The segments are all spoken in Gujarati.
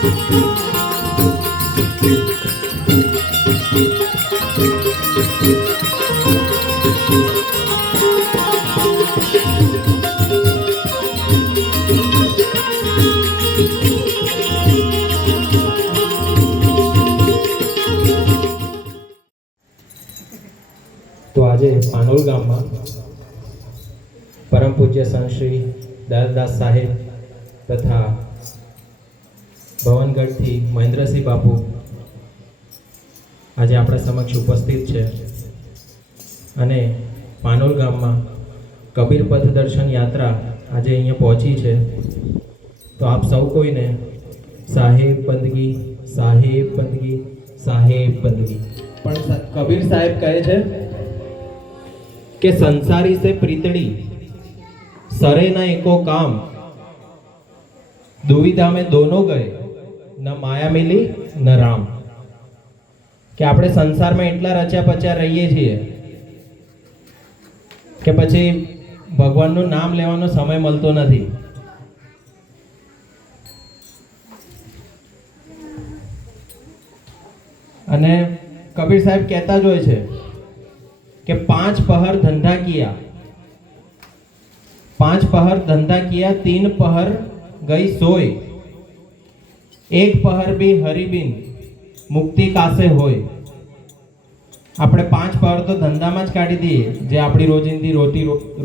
તો આજે પાનોલ ગામમાં પરમ પૂજ્ય સંત શ્રી દયાલદાસ સાહેબ તથા ભવનગઢથી મહેન્દ્રસિંહ બાપુ આજે આપણા સમક્ષ ઉપસ્થિત છે અને પાનોલ ગામમાં કબીર પથ દર્શન યાત્રા આજે અહીંયા પહોંચી છે. તો આપ સૌ કોઈને સાહેબ બંદગી, સાહેબ બંદગી, સાહેબ બંદગી. પણ કબીર સાહેબ કહે છે કે સંસારી સે પ્રીતડી સરે ન એકો કામ, દુવિધા में दोनों गए ન માયા મિલી ન રામ. કે આપણે સંસારમાં એટલા રચ્યા પચ્યા રહીએ છીએ કે પછી ભગવાનનું નામ લેવાનો સમય મળતો નથી. અને કબીર સાહેબ કહેતા જ હોય છે कि 5 पहर धंधा किया, 5 पहर धंधा किया, 3 पहर गई सोए, 1 पहर भी हरिबिन मुक्ति कासे होय. આપણે 5 પહર તો ધંધામાં જ કાઢી દઈએ, જે આપણી રોજિંદી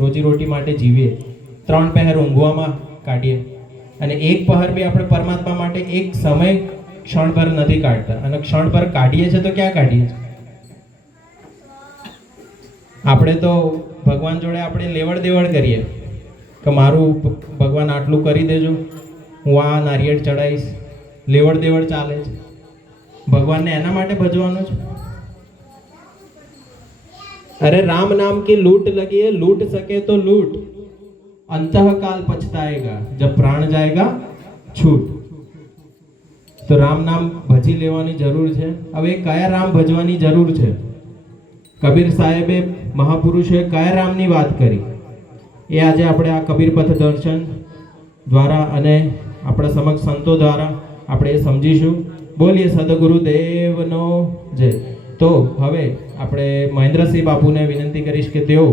રોજી રોટી માટે જીવીએ. 3 પહર ઊંઘવામાં કાઢીએ અને 1 પહર બી આપણે પરમાત્મા માટે એક સમય ક્ષણભર નથી કાઢતા. અને ક્ષણભર કાઢીએ છે તો ક્યાં કાઢીએ છીએ? આપણે તો ભગવાન જોડે આપણે લેવડ દેવડ કરીએ કે મારું ભગવાન આટલું કરી દેજો, હું આ નારિયેળ ચડાવીશ. લેવડ દેવડ ચાલે છે. ભગવાનને એના માટે ભજવાનું છે. अरे राम नाम की लूट लगी है, लूट सके तो लूट, अंतःकाल पछताएगा जब प्राण जाएगा छूट. तो राम नाम भजी लेવાની જરૂર છે. હવે કયા રામ ભજવાની જરૂર છે? કબીર સાહેબે મહાપુરુષોએ કયા રામની વાત કરી એ આજે આપણે આ કબીર પથ દર્શન દ્વારા અને આપણા સમક્ષ સંતો દ્વારા આપણે એ સમજીશું. બોલીએ સદગુરુ દેવનો જય. તો હવે આપણે મહેન્દ્રસિંહ બાપુને વિનંતી કરીશ કે તેઓ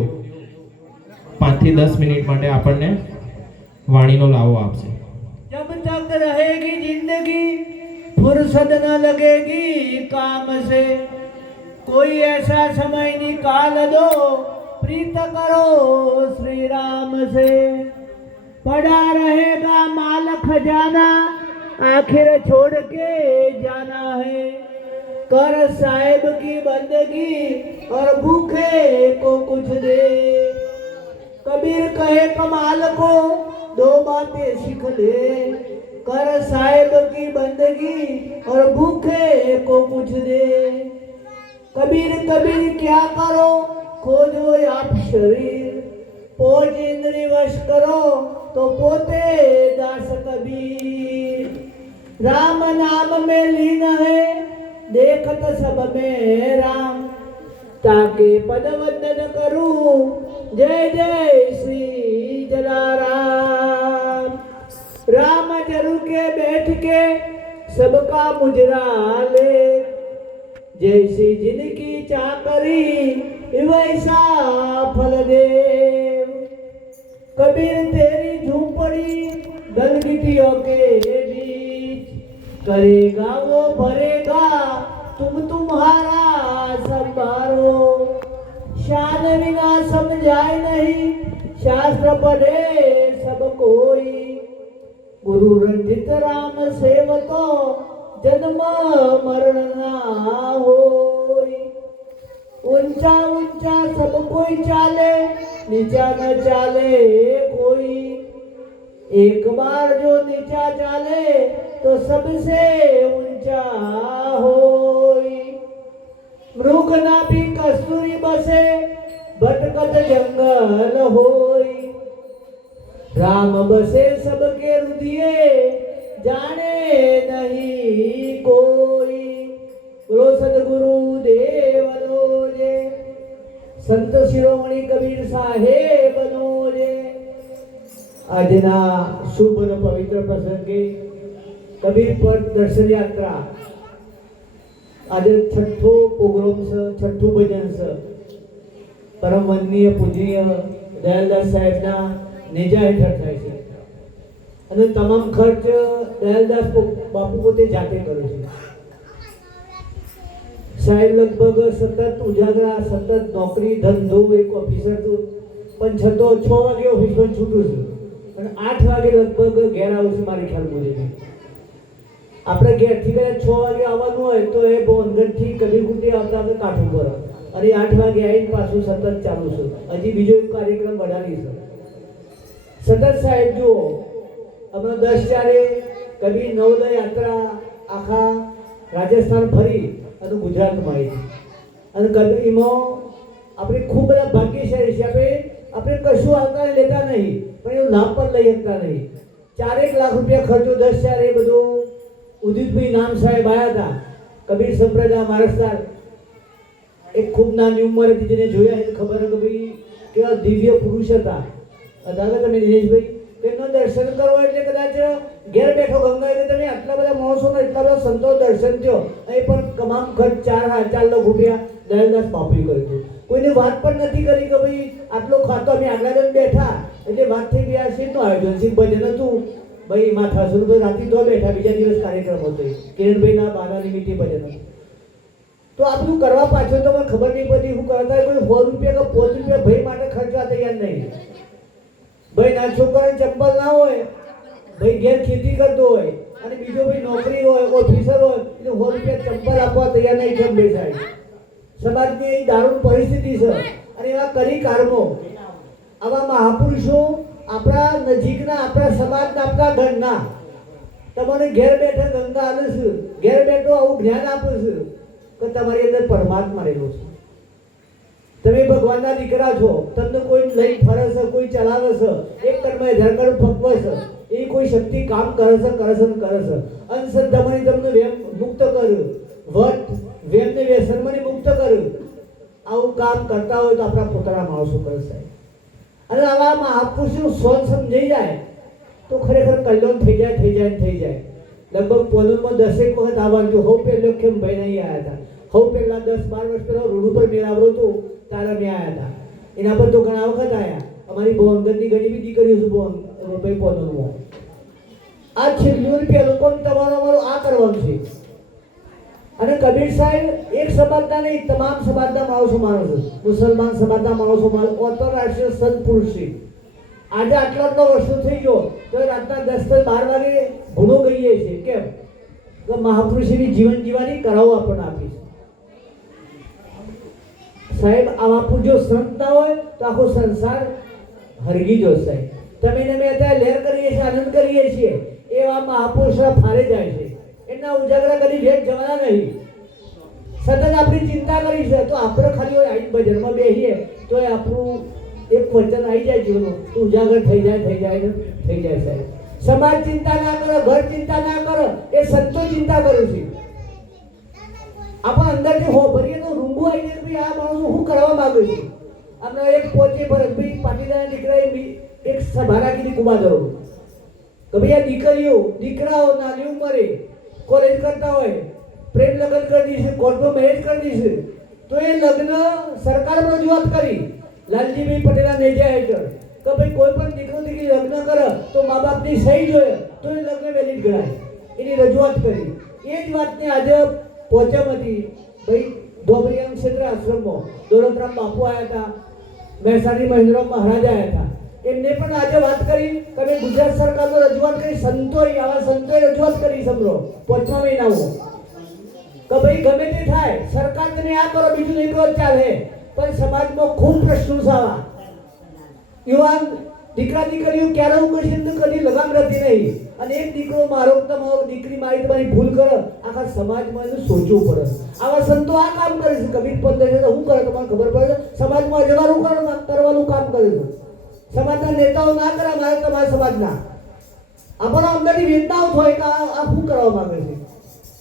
5 થી 10 મિનિટ માટે આપણને વાણીનો લાવો આપશે. जब तक रहेगी जिंदगी फुर्सत न लगेगी काम से, कोई ऐसा समय निकाल दो प्रीत करो श्री राम से. पड़ा रहेगा माल खजाना आखिर छोड़ के जाना है, कर साहिब की बंदगी और भूखे को कुछ दे. कबीर कहे कमाल को 2 बातें सीख ले, कर साहिब की बंदगी और भूखे को कुछ दे. कबीर कबीर क्या करो खोजो आप शरीर, पोज इंद्रिय वश करो तो पोते दास कबीर. राम नाम में लीन है देखत सब में राम, ताके पद वंदन करूं जय जय श्री जलाराम. राम जरू के बैठ के सबका मुजरा ले, जैसी जिनकी चाकरी वैसा फल दे. कबीर तेरी झूपड़ी गलगिटियों के बीच, करेगा वो भरेगा तुम तुम्हारा संभारो. शान बिना समझाए नहीं शास्त्र पढ़े सब कोई, गुरु रंजित राम सेवको जन्म मरण ना होय. ऊंचा ऊंचा सब कोई चाले, नीचा न चाले कोई. एक बार जो नीचा चाले तो सबसे ऊंचा होय. मृग ना भी कस्तूरी बसे भटकत जंगल होय. राम बसे सबके हृदय जाने नहीं कोई. बोलो सदगुरु देवनो जे, संत शिरोमणि कबीर साहेबनो जे. આજના શુભ અને પવિત્ર પ્રસંગે કબીર પદ દર્શન યાત્રા આજે છઠ્ઠો પ્રોગ્રામ છે, છઠ્ઠું ભજન છે. પરમ વંદનીય પૂજનીય દયાલદાસ સાહેબના નેજા હેઠળ થાય છે અને તમામ ખર્ચ દયાલદાસ બાપુ પોતે જાતે કરે છે. સાહેબ લગભગ સતત ઉજાગરા, સતત નોકરી ધંધો, એક ઓફિસર હતું, પણ છતો 6 વાગે ઓફિસમાં છૂટું છું અને 8 વાગે લગભગ ઘેર આવું છું મારી ખ્યાલ મુજબ. આપણે ઘેરથી કદાચ 6 વાગે આવવાનું હોય તો એ બહુ અંદરથી કબીરકુટી આવતા આપણે કાઠું પર અને 8 વાગે આવીને પાછું સતત ચાલુ છું. હજી બીજો એક કાર્યક્રમ બનાવી છે. સતત સાહેબ જુઓ, હમણાં 10/4 કબીર નવોદય યાત્રા આખા રાજસ્થાન ફરી અને ગુજરાતમાં આવી અને કબીરમાં આપણે ખૂબ બધા ભાગ્યશાળી છે. આપણે કશું આવતા લેતા નહીં પણ એનો લાભ પણ લઈ શકતા નહીં. 4 લાખ રૂપિયા ખર્ચો 10/4 એ બધું ઉદિતભાઈ નામ સાહેબ આવ્યા હતા, કબીર સંપ્રદાય વારસદાર. એક ખૂબ નાની ઉંમરે જેને જોયા એ ખબર કે ભાઈ કેવા દિવ્ય પુરુષ હતા. દાદા તમે દિનેશભાઈ તેમનું દર્શન કરવો એટલે કદાચ ઘેર બેઠો ગંગા એટલે તમે આટલા બધા માણસોને એટલા બધા સંતો દર્શન થયો. એ પણ તમામ ખર્ચ 4 લાખ રૂપિયા દયાલદાસ બાપુએ કર્યું હતું. કોઈને વાત પણ નથી કરી કે ભાઈ આટલો ખાતો અમે આગલા દિન બેઠા એટલે વાત થઈ ગયા. શેનું આયોજન છે? ભજન હતું ભાઈ માથાસુર તો રાતે તો બેઠા, બીજા દિવસ કાર્યક્રમ હતો કિરણભાઈના બાના નિમિત્તે ભજન હતું. તો આ બધું કરવા પાછળ તો મને ખબર નહીં પડી હું કરતા કોઈ 100 રૂપિયા કે 5 રૂપિયા ભાઈ માટે ખર્ચવા તૈયાર નહીં. ભાઈ ના છોકરાને ચંપલ ના હોય, ભાઈ ઘેર ખેતી કરતો હોય અને બીજો ભાઈ નોકરી હોય, ઓફિસર હોય એટલે 100 રૂપિયા ચંપલ આપવા તૈયાર નહીં. કેમ ભાઈ સાહેબ, સમાજની દારૂણ પરિસ્થિતિ છે અને એવા કરી કારણો આવા મહાપુરુષો આપણા નજીકના, આપણા સમાજના, આપણા ઘરના તમને ઘેર બેઠા ગંગા આલે છે, ઘેર બેઠો આવું જ્ઞાન આપે છે કે તમારી અંદર પરમાત્મા રહેલો છે. તમે ભગવાનના દીકરા છો, તમને કોઈ લઈ ફરે છે, કોઈ ચલાવે છે, એક કર્મ ધરકડ ફકવે છે, એ કોઈ શક્તિ કામ કરે છે, કરે છે. અંધશ્રદ્ધામાંથી તમને મુક્ત કર્યું, વટ વેમને વ્યસનમાંથી મુક્ત કર્યું. આવું કામ કરતા હોય તો આપણા પોતાના માણસો કરે છે. અને આવા મહાપુરુષનું સોન સમજાઈ જાય તો ખરેખર કલ્યાણ થઈ જાય. લગભગ પોલમાં 10 વખત આવવાનું. હવ પહેલો કેમ ભાઈ નહીં આવ્યા હતા. હવ પહેલા 10-12 વર્ષ પહેલા રોડ ઉપર મેળાવડો હતો તારા મેં આવ્યા હતા. એના પર તો ઘણા વખત આવ્યા. અમારી બહુ અંગતની ઘણી બી દીકરીઓ છે ભાઈ પોલમાં. આ છેલ્લું પહેલું પણ તમારું આ કરવાનું છે. અને કબીર સાહેબ એક સમાજના નહીં, તમામ સમાજના માણસો માનો છે. મુસલમાન સમાજના માણસો માનો, આંતરરાષ્ટ્રીય સંત પુરુષ છે. આજે આટલા વર્ષો થઈ ગયો તો રાતના 10-12 વાગે ગુનો ગઈએ છે. કેમ કે મહાપુરુષોની જીવન જીવાની કરાવો આપણને આપી છે. સાહેબ આવા પૂજ્યો સંત ના હોય તો આખો સંસાર હરગી જો સાહેબ. તમે ને મેં અત્યારે લહેર કરીએ છીએ, આનંદ કરીએ છીએ, એવા મહાપુરુષો ફારે જાય છે. એના ઉજાગરા કરી ભેટ જવાના નહીં. સતત આપણી ચિંતા કરી છે તો આપણે ખાલી હોય આઈ બજારમાં બેસીએ તો આપણું એક વચન આવી જાય જીવનનું તો ઉજાગર થઈ જાય સાહેબ. સમાજ ચિંતા ના કરો, ઘર ચિંતા ના કરો, એ સંતો ચિંતા કરે છે. આપણે અંદરથી ભરીએ તો રૂંગું આવી જાય કે આ માણસ શું કરવા માંગે છે. આપણે એક પોચે ભરતભાઈ પાટીદારના દીકરાએ એક સભા રાખી કુબાદરો કે ભાઈ આ દીકરાઓ નાની ઉંમરે કોલેજ કરતા હોય, પ્રેમ લગ્ન કરી દીશે, કોર્ટમાં મેરેજ કરી દીશે તો એ લગ્ન સરકારમાં રજૂઆત કરી લાલજીભાઈ પટેલના નેજા હેઠળ કે ભાઈ કોઈ પણ દીકરો દીકરી લગ્ન કરે તો મા બાપની સહી જોઈએ તો એ લગ્ન વેલિડ ગણાય. એની રજૂઆત કરી. એ જ વાતને આજે પહોંચમતી ભાઈ ધોબરિયામ ક્ષેત્ર આશ્રમમાં દોલતરામ બાપુ આવ્યા હતા, મહેસાણી મહેન્દ્રરામ મહારાજ આવ્યા હતા. એમને પણ આજે વાત કરી તમે ગુજરાત સરકારમાં રજૂઆત કરી, આવા સંતોએ રજૂઆત કરી. સમજો 5મા મહિનામાં કે ભાઈ ગમે તે થાય સરકાર તમે આ કરો બીજું નહીં કરો ચાલે, પણ સમાજમાં ખૂબ પ્રશ્નો સાવા યુવાન દીકરા દીકરીઓ ક્યારે ઉકળશે તો કદી લગામ રહેતી નહીં. અને એક દીકરો મારો તમારો દીકરી મારી તમારી ભૂલ કરે આખા સમાજમાં એનું સોચવું પડે. આવા સંતો આ કામ કરે છે. કબીર પંથ શું કરે તમને ખબર પડે? સમાજમાં અજવાળું કરવાનું કામ કરે છે. સમાજના નેતાઓ ના કરે મારે તમારા સમાજના આપણા અંદરની વેદનાઓ થાય કે આ શું કરવા માંગે છે.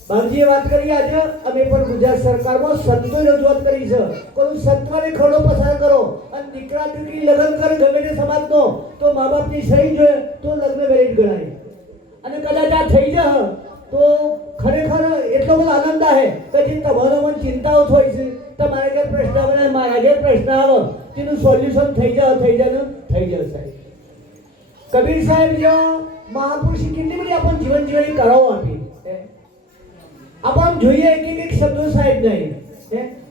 બાબજીએ વાત કરી આજે અમે પણ ગુજરાત સરકારમાં સંતોએ રજૂઆત કરી છે કોઈ સત્વને ખરડો પસાર કરો અને દીકરા દીકરી લગ્ન કરે ગમે તે સમાજનો તો મા બાપની સહી જોઈએ તો લગ્ન વેલિડ ગણાય. અને કદાચ આ થઈ જાય તો ખરેખર એટલો બધો આનંદ આવે કે જે તમારો મન ચિંતાઓ થઈ છે તમારે ઘેર પ્રશ્ન આવે મારા ઘેર પ્રશ્ન આવે તેનું સોલ્યુશન થઈ જાય સાહેબ. કબીર સાહેબ જ્યાં મહાપુરુષે કેટલી બધી આપણને જીવન જીવવાની કરાવો આપી. આપણને જોઈએ એક શબ્દો સાહેબ નહીં.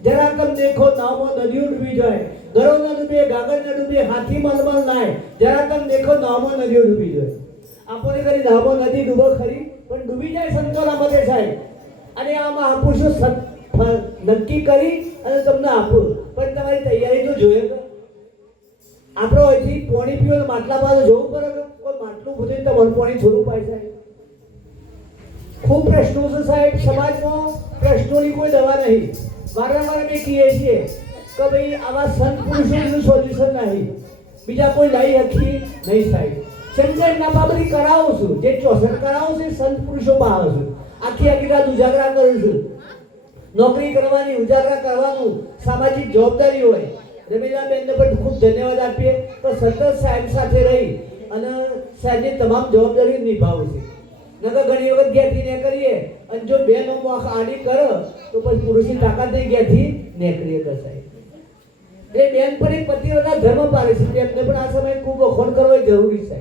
જરા તમ દેખો નામો નદીઓ ડૂબી જાય, ગરો ન ડૂબે, ગાગર ન ડૂબે, હાથી મલમલ નાય, જરા તમ દેખો નામો નદીઓ ડૂબી જાય. આપણે કરી નામો નદી ડૂબો ખરી પણ ડૂબી જાય સંતોના મતે સાહેબ. અને આ મહાપુરુષો નક્કી કરી અને તમને આપું પણ તમારી તૈયારી તો જોઈએ કે આપણો અહીંથી પાણી પીવાનું માટલા પાસે જવું પડે કે કોઈ માટલું ભૂતીને તમારું પાણી થોડું પાય સાહેબ. ખૂબ પ્રશ્નો છે સાહેબ. સમાજમાં પ્રશ્નોની કોઈ દવા નહીં. વારંવાર અમે કહીએ છીએ કે ભાઈ આવા સંત પુરુષોનું સોલ્યુશન નહીં, બીજા કોઈ લાવી શકી નહીં સાહેબ. શંકર ના બાબરી કરાવું છું, જે ચોસઠ કરાવું છું સંત પુરુષો બહાર છું. આખી રાત ઉજાગરા કરું છું. નોકરી કરવાની, ઉજાગરા કરવાનું સામાજિક જવાબદારી હોય. રમીલાબેનને પણ ખૂબ ધન્યવાદ આપીએ તો સતત સાહેબ સાથે રહી અને સાહેબની તમામ જવાબદારીઓ નિભાવું છે. નકર ઘણી વખત ઘેરથી ને કરીએ અને જો બે નો આડી કરો તો પછી પુરુષની તાકાત નહીં ઘેરથી નીકળીએ તો સાહેબ. એ બેન પણ એક પતિવ્રતા ધર્મ પાડે છે. એમને પણ આ સમયે ખૂબ વખોણ કરવો એ જરૂરી છે.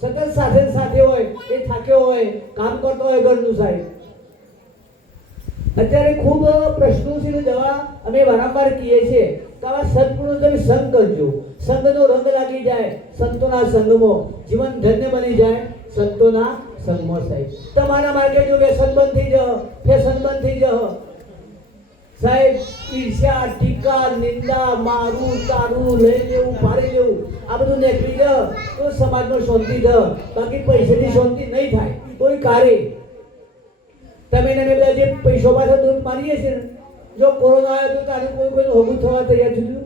સતત સાથે હોય, એ થાક્યો હોય, કામ કરતો હોય ઘરનું સાહેબ. અત્યારે ખૂબ પ્રશ્નો છે દવા અમે વારંવાર કહીએ છીએ કે આવા સત્પુરુષો તમે સંગ કરજો. સંગનો રંગ લાગી જાય સંતોના સંગમાં, જીવન ધન્ય બની જાય સંતોના સંગમાં સાહેબ. તમારા માર્ગે જો વ્યસન બંધ થઈ જશે, ફેશન બંધ થઈ જશે સાહેબ, ઈર્ષ્યા, ટીકા, નિંદા, મારું તારું, લઈ લેવું, પાડી લેવું આ બધું નીકળી જાય તો સમાજમાં શાંતિ છે. બાકી પૈસાની શાંતિ નહીં થાય કોઈ કાર્ય. તમે ને બધા જે પૈસો પાછળ દૂધ મારીએ છે ને, જો કોરોના આવ્યો તો તારે કોઈનું હગું થવા તૈયાર થયું.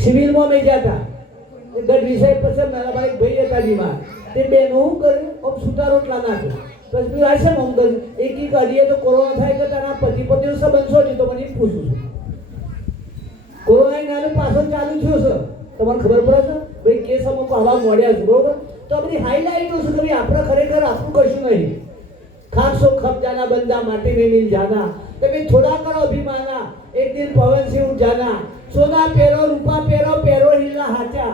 સિવિલમાં મેં ગયા હતા ગઢવી સાહેબ પછી મારા એક ભાઈ હતા બીમાર. તે બેન હું કર્યું આમ સુતા રોટલા નાખ્યો પછી આ છે આમ કર્યું એક કાઢીએ તો કોરોના થાય કે તારા પતિ પતિનો સંબંધ શોધ્યો તો મને પૂછું છું. કોરોના નાનું પાછળ ચાલુ થયો છે તમને ખબર પડે છે ભાઈ કેસ અમુક આવા મળ્યા છે બરોબર. તો આ બધી હાઈલાઇટો છે કે ભાઈ આપણે ખરેખર આપણું કશું નહીં. खासो खप जाना बंदा माटी में मिल जाना, तभी थोड़ा करो अभिमाना, एक दिन पवन से उठ जाना, सोना पेरो रूपा पेरो पेरो हिलना हाचा,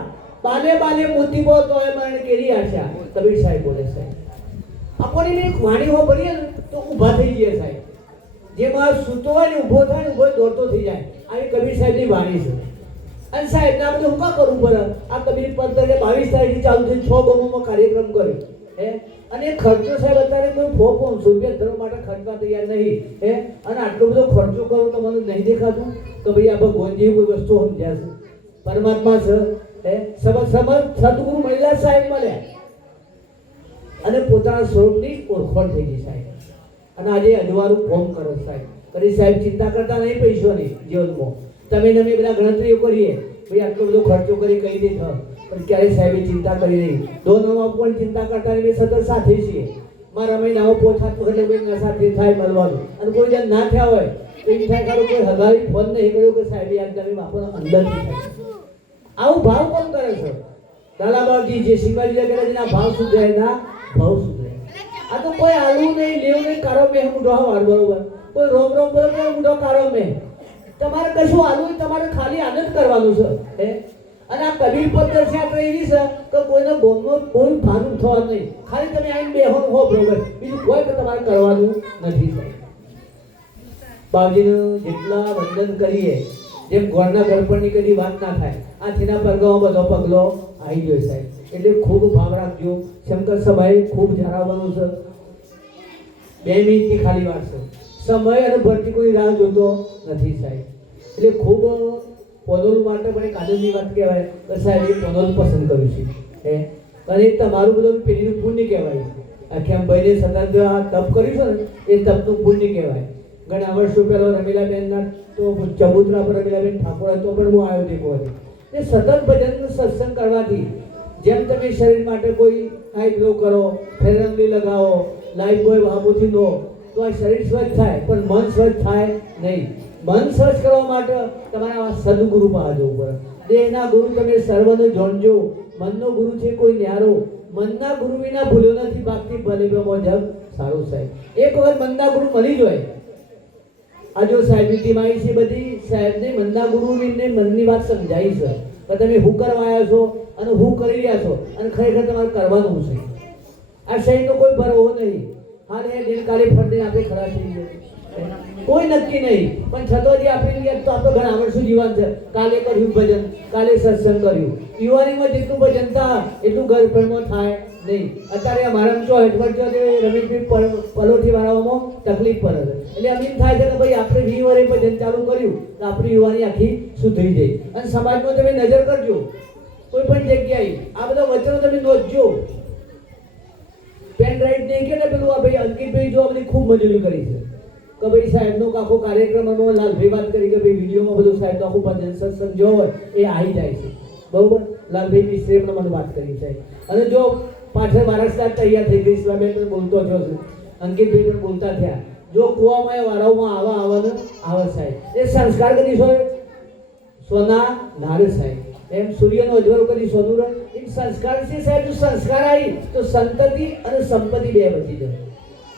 बाले बाले मोती बो तो है मरण केरी आशा. कबीर साहेब बोले साहेब अपनी में एक वाणी हो बनी तो उभा થઈ જાય સાહેબ. જે માર સૂતો હોય ને ઊભો થાય ને ઊભો દોડતો થઈ જાય. આવી કબીર સાહેબની વાણી છે. અને સાહેબ ના બધું હું કા કરવું પડે. આ કબીર પંથ 22 તારીખથી ચાલુ થઈ 6 ગામોમાં કાર્યક્રમ કર્યો હે. અને ખર્ચો સાહેબ અત્યારે કોઈ 400 રૂપિયા ધર્મ માટે ખર્ચવા તૈયાર નહીં હે. અને આટલો બધો ખર્ચો કરો તો મને નહીં દેખાતું કે ભાઈ આ ભગવાન જેવી કોઈ વસ્તુ સમજ્યા છે, પરમાત્મા છે હે. સદગુરુ મહિલા સાહેબ મળ્યા અને પોતાના સ્વરૂપની ઓળખાણ થઈ ગઈ સાહેબ. અને આજે અજવાળું ફોન કરો સાહેબ. કરી સાહેબ ચિંતા કરતા નહીં પૈસોની જીવનમાં. તમે ને અમે બધા ગણતરીઓ કરીએ ભાઈ આટલો બધો ખર્ચો કરી કઈ નહીં થાય પણ ક્યારે સાહેબે ચિંતા કરી નહીં. દોનોમાં પણ ચિંતા કરતા નહીં, સતત સાથે છીએ. મારા મહિનાઓ પોછાતું એટલે કોઈ સાથે થાય મળવાનું. અને કોઈ જણ ના થયા હોય તો એમ થાય ખરું કોઈ હગાવી ફોન નહીં કર્યો કે સાહેબ યાદ કરી આપણને અંદરથી થાય. આવું ભાવ કોણ કરે છે? દાદાબાજી જે શિવાજી ના ભાવ સુધરે ના ભાવ સુધરે. આ તો કોઈ આલુ નહીં લેવું નહીં કારો મેં મુઢો વાર બરોબર. કોઈ રોમ રોમ બરોબર મુઢો કારો મેં. તમારે કશું આલુ તમારે ખાલી આનંદ કરવાનું છે હે. અને આ કબીર પદ્ધતિ આપણે એવી છે કે કોઈને ગોમનો કોઈ ભાનું થવા નહીં. ખાલી તમે આવીને બેહો હો બરોબર, બીજું કોઈ કે તમારે કરવાનું નથી સાહેબ. બાવજીનું જેટલા વંદન કરીએ જેમ ગોળના ગળપણની કદી વાત ના થાય. આ તેના પરગામાં બધો પગલો આવી ગયો સાહેબ. એટલે ખૂબ ભાવ રાખજો. શંકર સભાએ ખૂબ જણાવવાનું છે. 2 મિનિટની ખાલી વાત છે. સમય અને ભરતી કોઈ રાહ જોતો નથી સાહેબ. એટલે ખૂબ પોનોલ માટે પણ એક આનંદની વાત કહેવાય કે સાહેબ એ પોનોલ પસંદ કર્યું છે હે. અને તમારું બધું પેઢીનું પુણ્ય કહેવાય. આખી આમ ભાઈને સતત આ તપ કર્યું છે ને એ તપનું પુણ્ય કહેવાય. ઘણા વર્ષો પહેલા રમીલાબેનના તો ચબૂતરા પર રમીલાબેન ઠાકોર તો પણ હું આયોજક હતો. એ સતત ભજન સત્સંગ કરવાથી જેમ તમે શરીર માટે કોઈ આઈબ્રો કરો, ફેરનલી લગાવો, લાઈફ બોય બાબુથી લો તો આ શરીર સ્વચ્છ થાય પણ મન સ્વચ્છ થાય નહીં. મન સ્વચ્છ કરવા માટે તમારા સદગુરુ પાસે જવું પડે. દેહના ગુરુ તમે સર્વને જોડજો. મનનો ગુરુ છે કોઈ ન્યારો. મનના ગુરુ વિના ભૂલ્યો નથી ભાગતી ભલે મોજબ સારું સાહેબ. એક વખત મંદા ગુરુ મળી જાય. આ જો સાહેબની ટીમ આવી છે બધી, સાહેબને મંદા ગુરુને મનની વાત સમજાવી છે કે તમે શું કરવા આવ્યા છો અને શું કરી રહ્યા છો અને ખરેખર તમારે કરવાનું છે. આ શહેરનો કોઈ ભરવો નહીં. હા ને દિનકાળી ફંડીને આપણે ખરા થઈ ગયા, કોઈ નક્કી નહીં. પણ છતાં જે આપણી તો આપણે ઘણા વર્ષો જીવન છે. કાલે કર્યું ભજન, કાલે સત્સંગ કર્યું. યુવાનીમાં જેટલું ભજન થાય એટલું ગર્ભમાં થાય નહીં. અત્યારે અમારા ચો હેઠવટ જો રમેશભાઈ પલોઠી વાળાઓમાં તકલીફ પડે છે. એટલે એમ થાય છે કે ભાઈ આપણે 20 વર્ષે ભજન ચાલુ કર્યું તો આપણી યુવાની આખી સુધરી જાય. અને સમાજમાં તમે નજર કરજો, કોઈ પણ જગ્યાએ આ બધા વચનો તમે નોંધજો. પેન ડ્રાઈવ નહીં કે ને પેલું આ ભાઈ અંકિતભાઈ જો બધી ખૂબ મજૂરી કરી છે કે ભાઈ સાહેબનો આખો કાર્યક્રમમાં લાલભાઈ વાત કરી કે ભાઈ વિડીયોમાં બધું સાહેબ આખું ભજન સત્સંગ જો હોય એ આવી જાય છે. બરોબર, લાલભાઈ મિસ્ત્રીએ પણ મને વાત કરી સાહેબ. અને જો પાછળ વારસદાર તૈયાર થઈ ગઈ, ઇસ્લામેલ પણ બોલતો છો, અંકિતભાઈ પણ બોલતા થયા. જો કુવામાં એ વારાઓમાં આવે સાહેબ. એ સંસ્કાર કદી હોય સોના નારે સાહેબ. એમ સૂર્યનો અજવાળો કદી સોનું રહે. એમ સંસ્કાર છે સાહેબ. જો સંસ્કાર આવી તો સંતતિ અને સંપત્તિ બે બચી જાય.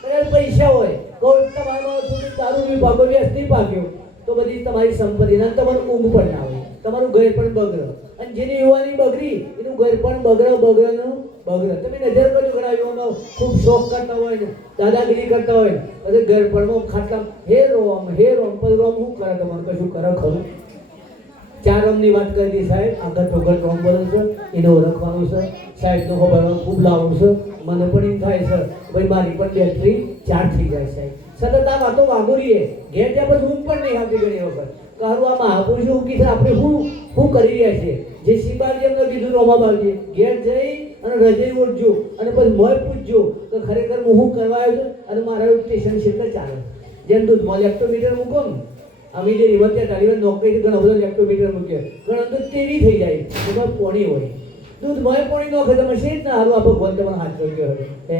અને પૈસા હોય કોઈ તમારો થોડું દારૂ બી ભાગો વ્યસ્ત નહીં ભાગ્યો તો બધી તમારી સંપત્તિ ના, તમારું ઊંઘ પણ ના હોય, તમારું ઘર પણ બગડે. અને જેની યુવાની બગડી એનું ઘર પણ બગડે. તમે નજર કરજો, ઘણા યુવાનો ખૂબ શોખ કરતા હોય ને દાદાગીરી કરતા હોય ને પછી ઘર પણ ખાટલા હે રોમ પછી રોમ શું કરે તમારે કશું કરે ખરું? 4 રોમની વાત કરી હતી સાહેબ. આગળ ચોગટ રોમ બોલે છે એને ઓળખવાનું છે સાહેબનો ખબરવાનું ખૂબ લાવવું છે. મને પણ એમ થાય છે ભાઈ મારી પણ બેટરી ચાર્જ થઈ જાય સાહેબ. સતત આ વાતો વાગોરીએ ઘેર ત્યાં પછી હું પણ નહીં આવતી ઘણી વખત. કારણ આ મહાપુરુષો શું કીધું આપણે શું કરી રહ્યા છીએ. જે શિવાજી એમને કીધું રોમા બાવજી ઘેર જઈ અને રજઈ ઓળજો અને પછી મોય પૂછજો તો ખરેખર હું શું કરવા આવ્યો છું અને મારા સ્ટેશન ક્ષેત્ર ચાલે. જેમ દૂધમાં લેક્ટોમીટર મૂકો ને, અમે જે રિવર્ત્યા તાલીબાન નોકરીથી ઘણો બધો લેક્ટોમીટર મૂક્યો, ઘણો તો તેવી થઈ જાય એમાં પોણી હોય. દૂધમાં પોણી નોખે તમે શેઠ ના હારું આ ભગવાન તમારે હાથ જોઈ હે.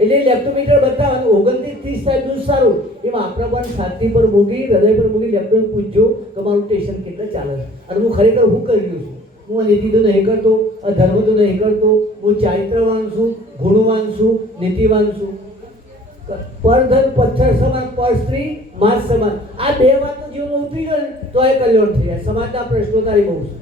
એટલે લેક્ટોમીટર બતાવવાનું 29-30 થાય દૂધ સારું. એમાં આપણે પણ છાતી પર મૂકી હૃદય પર મૂકી લેક્ટોમીટર પૂછજો કે મારું સ્ટેશન કેટલા ચાલે છે અને હું ખરેખર હું કરી રહ્યો છું. હું નીતિ તો નહીં કરતો, ધર્મ તો નહીં કરતો, હું ચારિત્રવાન છું, ગુણવાન છું, નીતિવાન છું. પરધન પથ્થર સમાન, પર સ્ત્રી માસ સમાન. આ બે વાત તો જીવનમાં ઉતરી ગયો ને તો એ કલ્યાણ થઈ જાય. સમાજના પ્રશ્નો તારી બહુ છે.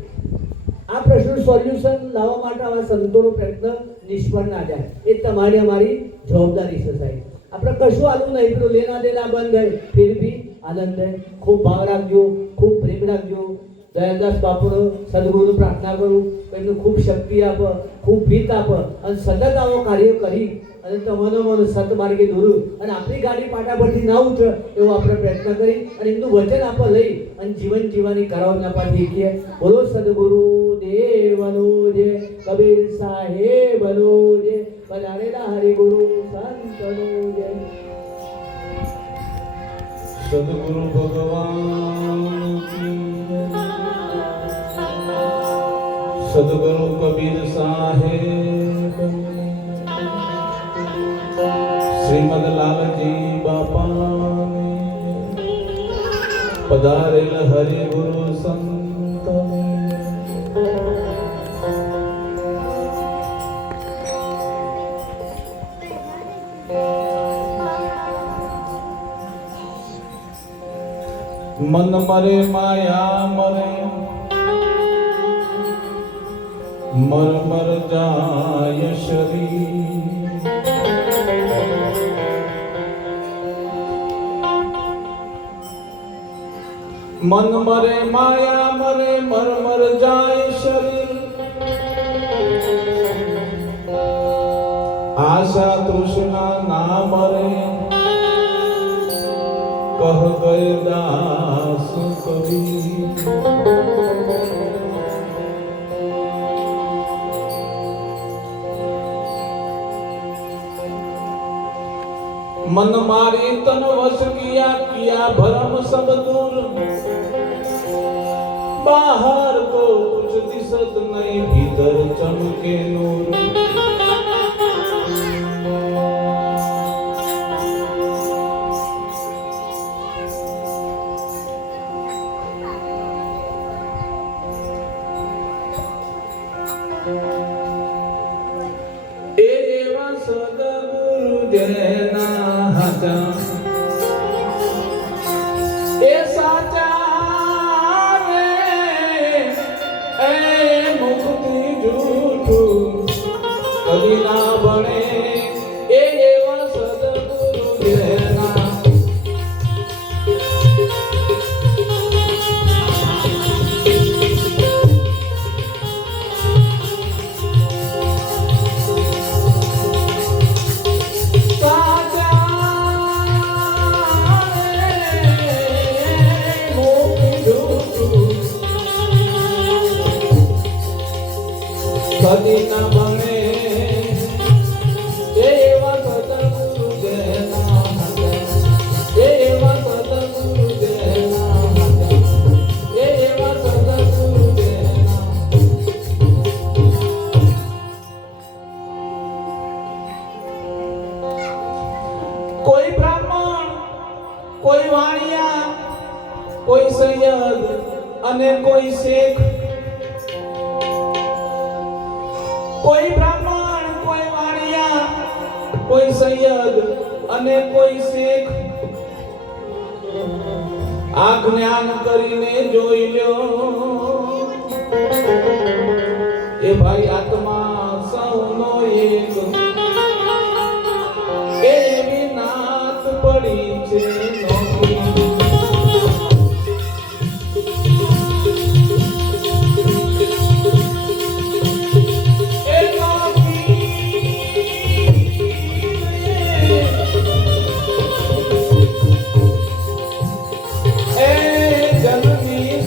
આ પ્રશ્નનું સોલ્યુશન લાવવા માટે આવા સંતોનો પ્રયત્ન નિષ્ફળ ના જાય. એ તમારી અમારી જવાબદારી છે સાહેબ. આપણે કશું આલું નહીં, પેલું લેના દેના બંધ હોય ફિર બી આનંદ હોય. ખૂબ ભાવ રાખજો, ખૂબ પ્રેમ રાખજો. દયાલદાસ બાપુનો સદગુરુની પ્રાર્થના કરું એમને ખૂબ શક્તિ આપે, ખૂબ ભીત આપે અને સતત આવો કાર્ય કરી અને તમારો સતમાર્ગે દોરું અને આપણી ગાડી પાટા પરથી ના ઉતરે એવો આપણે પ્રયત્ન કરી અને એમનું વચન આપણે લઈ અને જીવન જીવવાની કરાવના પાછી કહીએ. બોલો સદગુરુ દેવનો જે, કબીર સાહેબનો જે, પધારેલા હરિગુરુ સંતનો જે. સદગુરુ ભગવાન કી જય. સદગુરુ કબીર સાહેબ, શ્રીમદ લાલજી બાપાને, પધારેલ હરિગુરુ સંતને. મન મરે માયા મરે, મર મર જાય શરીર. મન મરે માયા મરે, મર મર જાય શરીર. આશા તૃષ્ણા ના મરે, કહ ગય દાસ કબીર. मन मारी तन वश किया भरम सब दूर. बाहर को कुछ दिसत नहीं, भीतर चमके नूर. एवा सदगुरु जय સાચા એ સાચા રે એ મુક્તિ જૂઠું કદી ના બને એ એવા સદગુરુ જેના કદી ના બને એવા સદગુરુ જેના એવા સદગુરુ જેના એવા સદગુરુ જેના કોઈ બ્રાહ્મણ કોઈ વાણિયા કોઈ સૈયદ અને કોઈ શેખ કોઈ બ્રાહ્મણ કોઈ વાણિયા કોઈ સૈયદ અને કોઈ શેખ આ જ્ઞાન કરીને જોઈ લ્યો એ ભાઈ આત્મા સૌનો એક એવી નાત પડી છે નોખી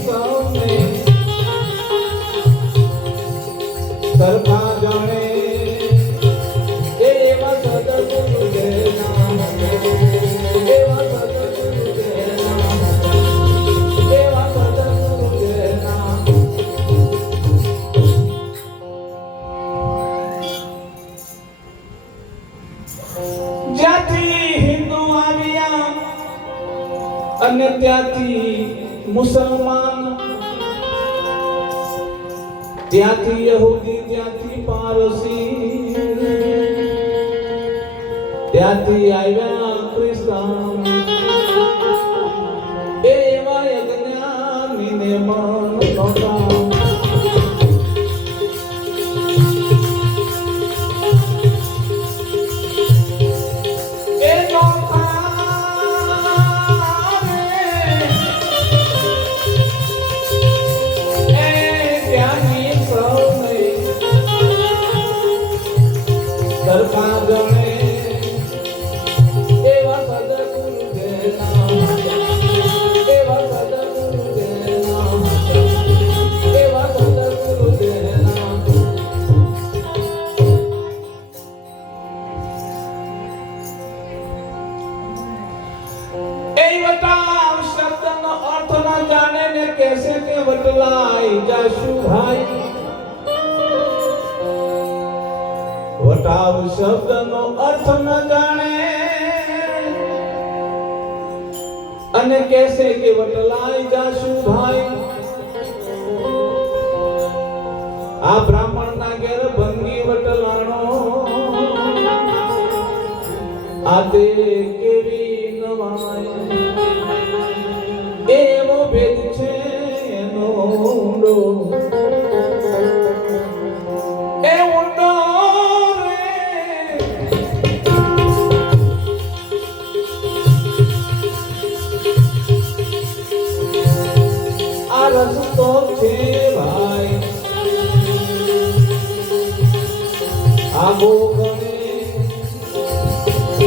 સરખા જાણે એવા સદગુરુ જેના એવા સદગુરુ જેના એવા સદગુરુ જેના જ્યાંથી હિન્દુ આવ્યા અને ત્યાંથી મુસલમાન ત્યાંથી યહૂદી ત્યાંથી પારસી ત્યાંથી આવ્યા ખ્રિસ્તી એવા અજ્ઞાનીને મન નહોતા એ સરખા ગણે એવા સદગુરુ જેના એવા સદગુરુ જેના એવા સદગુરુ જેના એ વટાવ શબ્દનો અર્થ ન જાણે ને કેસે કે વટલાઈ જાશું ભાઈ વટાવ શબ્દનો અર્થ ન જાણે અને કેસે કે વટલાઈ જાશું ભાઈ આ બ્રાહ્મણ ના ઘેર ભંગી વટલાણો આ તે કેવી નવાય એવો ભેદ છે એનો ઊંડો એ ઊંડો રસ્તો છે ભાઈ આગો ગણે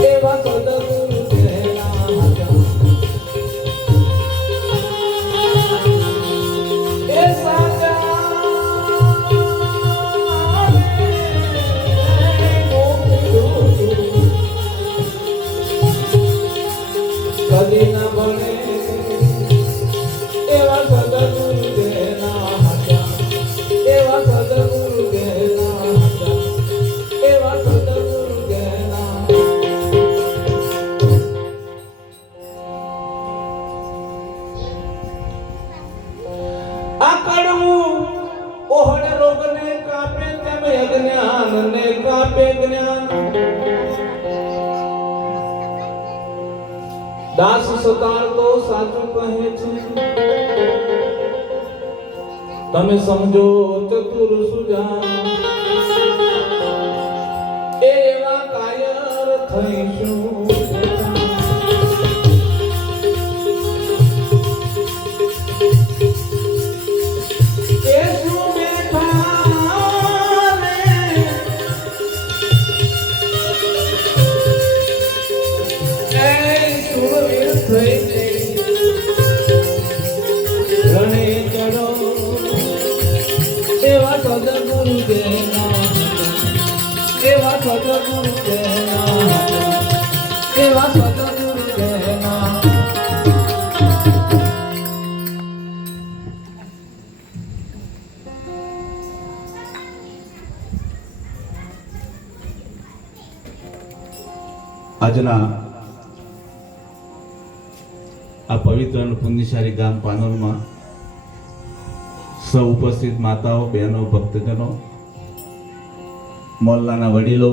એવા સદગુરુ જેના એ સાચા કદી ના બને એવા સદગુરુ જેના એવા સદગુરુ જેના એવા સદગુરુ જેના આ કડવું ઓહળ રોગને કાપે તેમ અજ્ઞાન ને કાપે જ્ઞાન દાસ સતાર તો સાચું કહે છે, તમે સમજો ચતુર સુજાન, એવા કાયર થઈશું. એ શું બેઠા ને એ સુરવીર થઈ જઈ રણે ચડો, એવા સદગુરુ દેના, એવા સદગુરુ દેના, એવા સદગુરુ દેના. આજના આ પવિત્ર અને પુણ્યશાળી ગામ પાનોરમાં સૌ ઉપસ્થિત માતાઓ, બહેનો, ભક્તજનો, મોહલ્લાના વડીલો,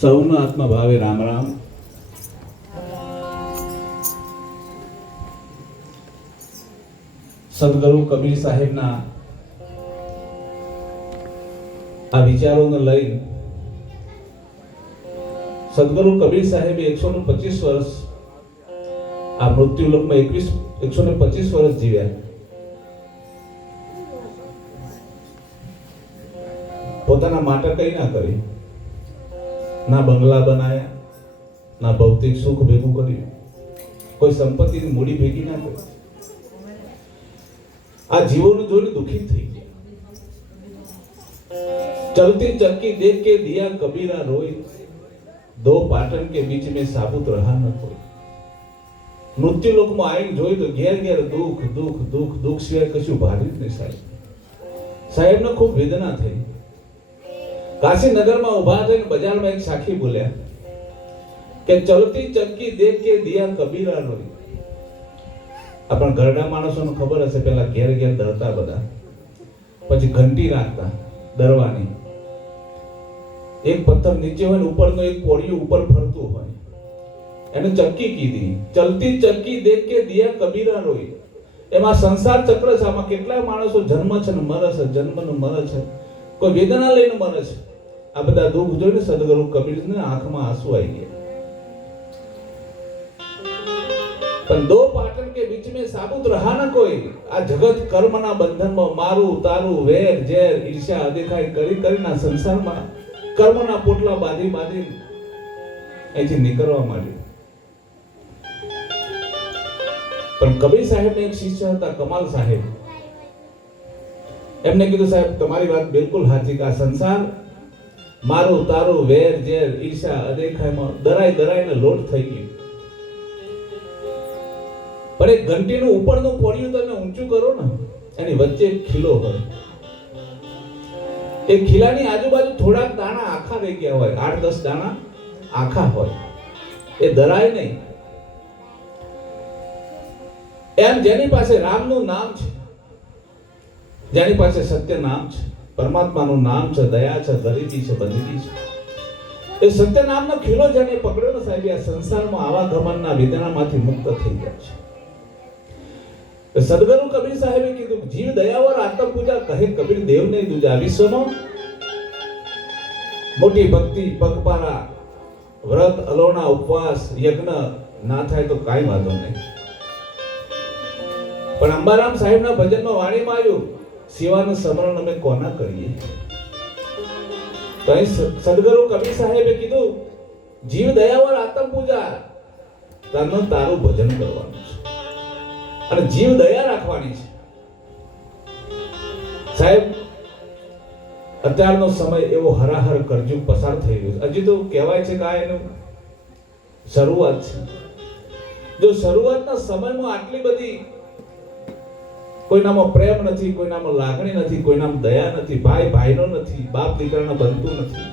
સૌનો આત્મભાવે રામ રામ. સદગુરુ કબીર સાહેબના આ વિચારોને લઈ સદગુરુ કબીર સાહેબે 125 વર્ષ આ મૃત્યુલોકમાં 125 વર્ષ જીવ્યા. પોતાના માટે કઈ ના કરી, ના બંગલા બનાયા, ના ભૌતિક સુખ ભેગું કર્યું, કોઈ સંપત્તિની મૂડી ભેગી ના કરી. આ જીવોને જોઈને દુખી થઈ ગયા. ચલતી ચક્કી देख के दिया कबीरा रोई, दो पाटन के बीच में साबुत रहा न कोई. મૃત્યુ લોકમાં આવીને જોઈ તો ઘેર ઘેર દુઃખ દુઃખ દુઃખ દુઃખ સિવાય કશું ભારી જ નહીં. સાહેબને ખૂબ વેદના થઈ. કાશીનગરમાં ઉભા થઈને બજારમાં એક સાખી બોલ્યા કે ચલતી ચક્કી દેખ કે દિયા કબીરા રોઈ. આપણા ઘરડા માણસોને ખબર હશે, પેલા ઘેર ઘેર દરતા બધા, પછી ઘંટી રાખતા દરવાની. એક પથ્થર નીચે હોય ને ઉપરનો એક કોળિયું ઉપર ફરતું હોય, એને ચક્કી કીધી. ચલતી ચક્કી દેખ કે દિયા કબીરા રોઈ. એમાં સંસાર ચક્ર છે, આમાં કેટલાય માણસો જન્મ છે ને મરે છે, જન્મ ને મરે છે, કોઈ વેદના લઈને મરે છે. આ બધા દુઃખ જોઈને સદગુરુ કબીરને આંખમાં આંસુ આવી ગયા. પણ દો પાટણ કે બીચ में साबुत रहा न कोई. આ જગત કર્મના બંધનમાં મારું તારું વેર ઝેર ઈર્ષ્યા અદેખાઈ કરી કરીને સંસારમાં કર્મના પોટલા બાંધી બાંધી અહીંથી નીકળવા માંડ્યું. પણ કબીર સાહેબને એક શિષ્ય હતા, કમાલ સાહેબ. એમને કીધું, સાહેબ તમારી વાત બિલકુલ સાચી કે આ સંસાર મારું તારું વેર ઝેર ઈર્ષ્યા અદેખાઈમાં દરાઈ દરાઈને લોટ થઈ ગયું. પણ એક ઘંટીનું ઉપરનું કોળિયું તમે ઊંચું કરો ને, એની વચ્ચે એક ખીલો હોય. એ ખીલાની આજુબાજુ થોડાક દાણા આખા રહી ગયા હોય, 8-10 દાણા આખા હોય, એ દરાય નહીં. એમ જેની પાસે રામનું નામ છે, જેની પાસે સત્ય નામ છે, પરમાત્માનું નામ છે, દયા છે, ગરીબી છે, બંદગી છે, એ સત્ય નામનો ખીલો જેને પકડ્યો ને સાહેબ, આ સંસારમાં આવા ઘમંડના વેદનામાંથી મુક્ત થઈ ગયા છે. સદગુરુ કબીર સાહેબે કીધું, જીવ દયાવર આત્મ પૂજા કહે કબીર દેવ ને દૂજા. વિશ્વમાં મોટી ભક્તિ, પગપાળા, વ્રત, અલોણા, ઉપવાસ, યજ્ઞ ના થાય તો કાંઈ વાંધો નહીં. પણ અંબારામ સાહેબના ભજનમાં વાણીમાં આવ્યું, સેવાનું સ્મરણ અમે કોના કરીએ. તો અહીં સદગુરુ કબીર સાહેબે કીધું, જીવ દયાવર આત્મ પૂજા, તને તારું ભજન કરવાનું છે અને જીવ દયા રાખવાની છે. સાહેબ અત્યારનો સમય એવો હરાહર કરજુગ પસાર થઈ રહ્યો છે. હજી તો કહેવાય છે કે આ એનું શરૂઆત છે. જો શરૂઆતના સમયમાં આટલી બધી કોઈનામાં પ્રેમ નથી, કોઈનામાં લાગણી નથી, કોઈનામાં દયા નથી, ભાઈ ભાઈનો નથી, બાપ દીકરાનો બનતું નથી.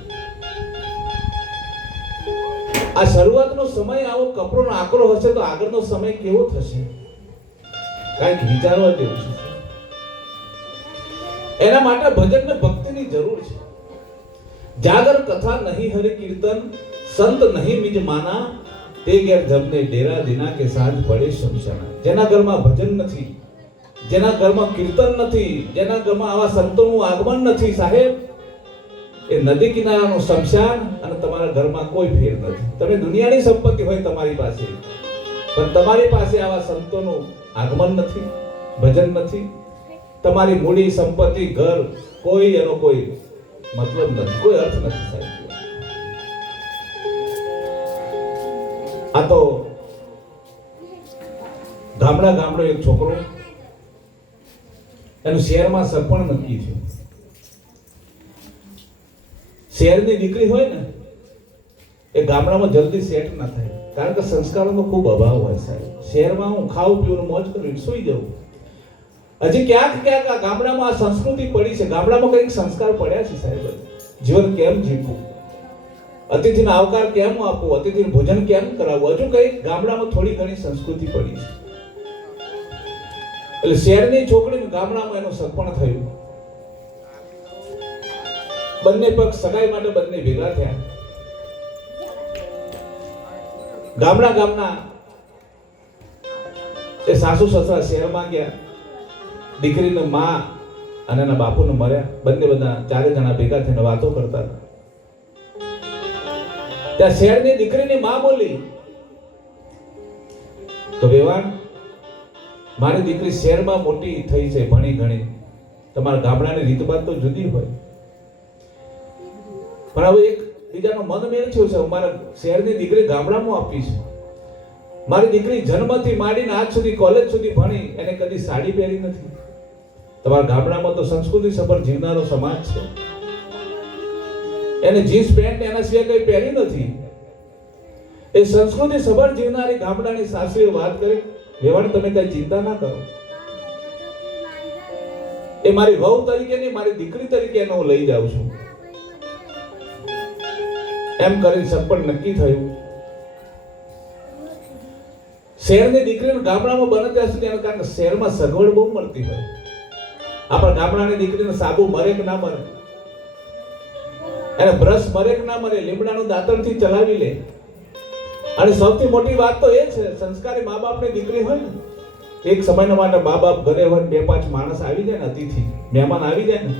આ શરૂઆતનો સમય આવો કપરો આકરો હશે તો આગળનો સમય કેવો થશે? કાંઈક વિચારવા જેવું છે. એના માટે ભજન ને ભક્તિની જરૂર છે. જાગર કથા નહીં હરિ કીર્તન, સંત નહીં નિજ માના, તે ઘેર જમને ડેરા દિના કે સાંજ પડે શમશાના. જેના ઘરમાં ભજન નથી, જેના ઘરમાં કીર્તન નથી, જેના ઘરમાં આવા સંતોનું આગમન નથી સાહેબ, એ નદી કિનારાનું શમશાન અને તમારા ઘરમાં કોઈ ફેર નથી. તમે દુનિયાની સંપત્તિ હોય તમારી પાસે, પણ તમારી પાસે આવા સંતોનું આગમન નથી, ભજન નથી, તમારી મૂડી સંપત્તિ ઘર કોઈ એનો કોઈ મતલબ નથી, કોઈ અર્થ નથી સાહેબ. આ તો ગામડો એક છોકરો, એનું શહેરમાં સરપંચ નક્કી થયું. શહેરની દીકરી હોય ને એ ગામડામાં જલ્દી સેટ ના થાય, કારણ કે સંસ્કારોનો ખૂબ અભાવ હોય સાહેબ. શહેરમાં હું ખાવું પીવું મોજ કરું સુઈ જવું. હજી ક્યાંક આ ગામડામાં આ સંસ્કૃતિ પડી છે, ગામડામાં કંઈક સંસ્કાર પડ્યા છે સાહેબ. જીવન કેમ જીવવું, અતિથિનો આવકાર કેમ આપવો, અતિથિનું ભોજન કેમ કરાવવું, હજુ કંઈક ગામડામાં થોડી ઘણી સંસ્કૃતિ પડી છે. એટલે શહેરની છોકરીને ગામડામાં એનું સગપણ થયું. બંને પક્ષ સગાઈ માટે બંને ભેગા થયા. ગામના એ સાસુ સસરા શહેરમાં ગયા. દીકરીને માં અને એના બાપુને મળ્યા. બંને બધા ચારે જણા ભેગા થઈને વાતો કરતા હતા. ત્યાં શહેરની દીકરીની માં બોલી, તો વેવાણ, મારી દીકરી શહેરમાં મોટી થઈ છે, ભણી ઘણી, તમારા ગામડાની રીતભાત તો જુદી હોય, પણ હવે એક બીજાનો મન મેળ થયો છે, મારા શહેરની દીકરી ગામડામાં આપી છે. મારી દીકરી જન્મથી માંડીને આજ સુધી કોલેજ સુધી ભણી, એને કદી સાડી પહેરી નથી. તમારા ગામડામાં તો સંસ્કૃતિ સભર જીવનારો સમાજ છે, એને જીન્સ પેન્ટ એના સિવાય કઈ પહેરી નથી. એ સંસ્કૃતિ સભર જીવનારી ગામડાની સાસુએ વાત કરી, વેવાણ તમે કઈ ચિંતા ના કરો, એ મારી વહુ તરીકે નહીં, મારી દીકરી તરીકે એને હું લઈ જાઉં છું. એમ કરી સપન નક્કી થયું. શહેરની દીકરીને ગામડામાં બને ત્યાં સુધી એના કારણ શહેરમાં સગવડ બહુ મળતી હોય. આપણા ગામડાની દીકરીને સાબુ મરે કે ના મરે, એને બ્રશ મરે કે ના મરે, લીમડાનું દાંતણથી ચલાવી લે. અને સૌથી મોટી વાત તો એ છે, સંસ્કારી મા બાપની દીકરી હોય ને, એક સમયના માટે મા બાપ ઘરે હોય, બે પાંચ માણસ આવી જાય ને, અતિથિ મહેમાન આવી જાય ને,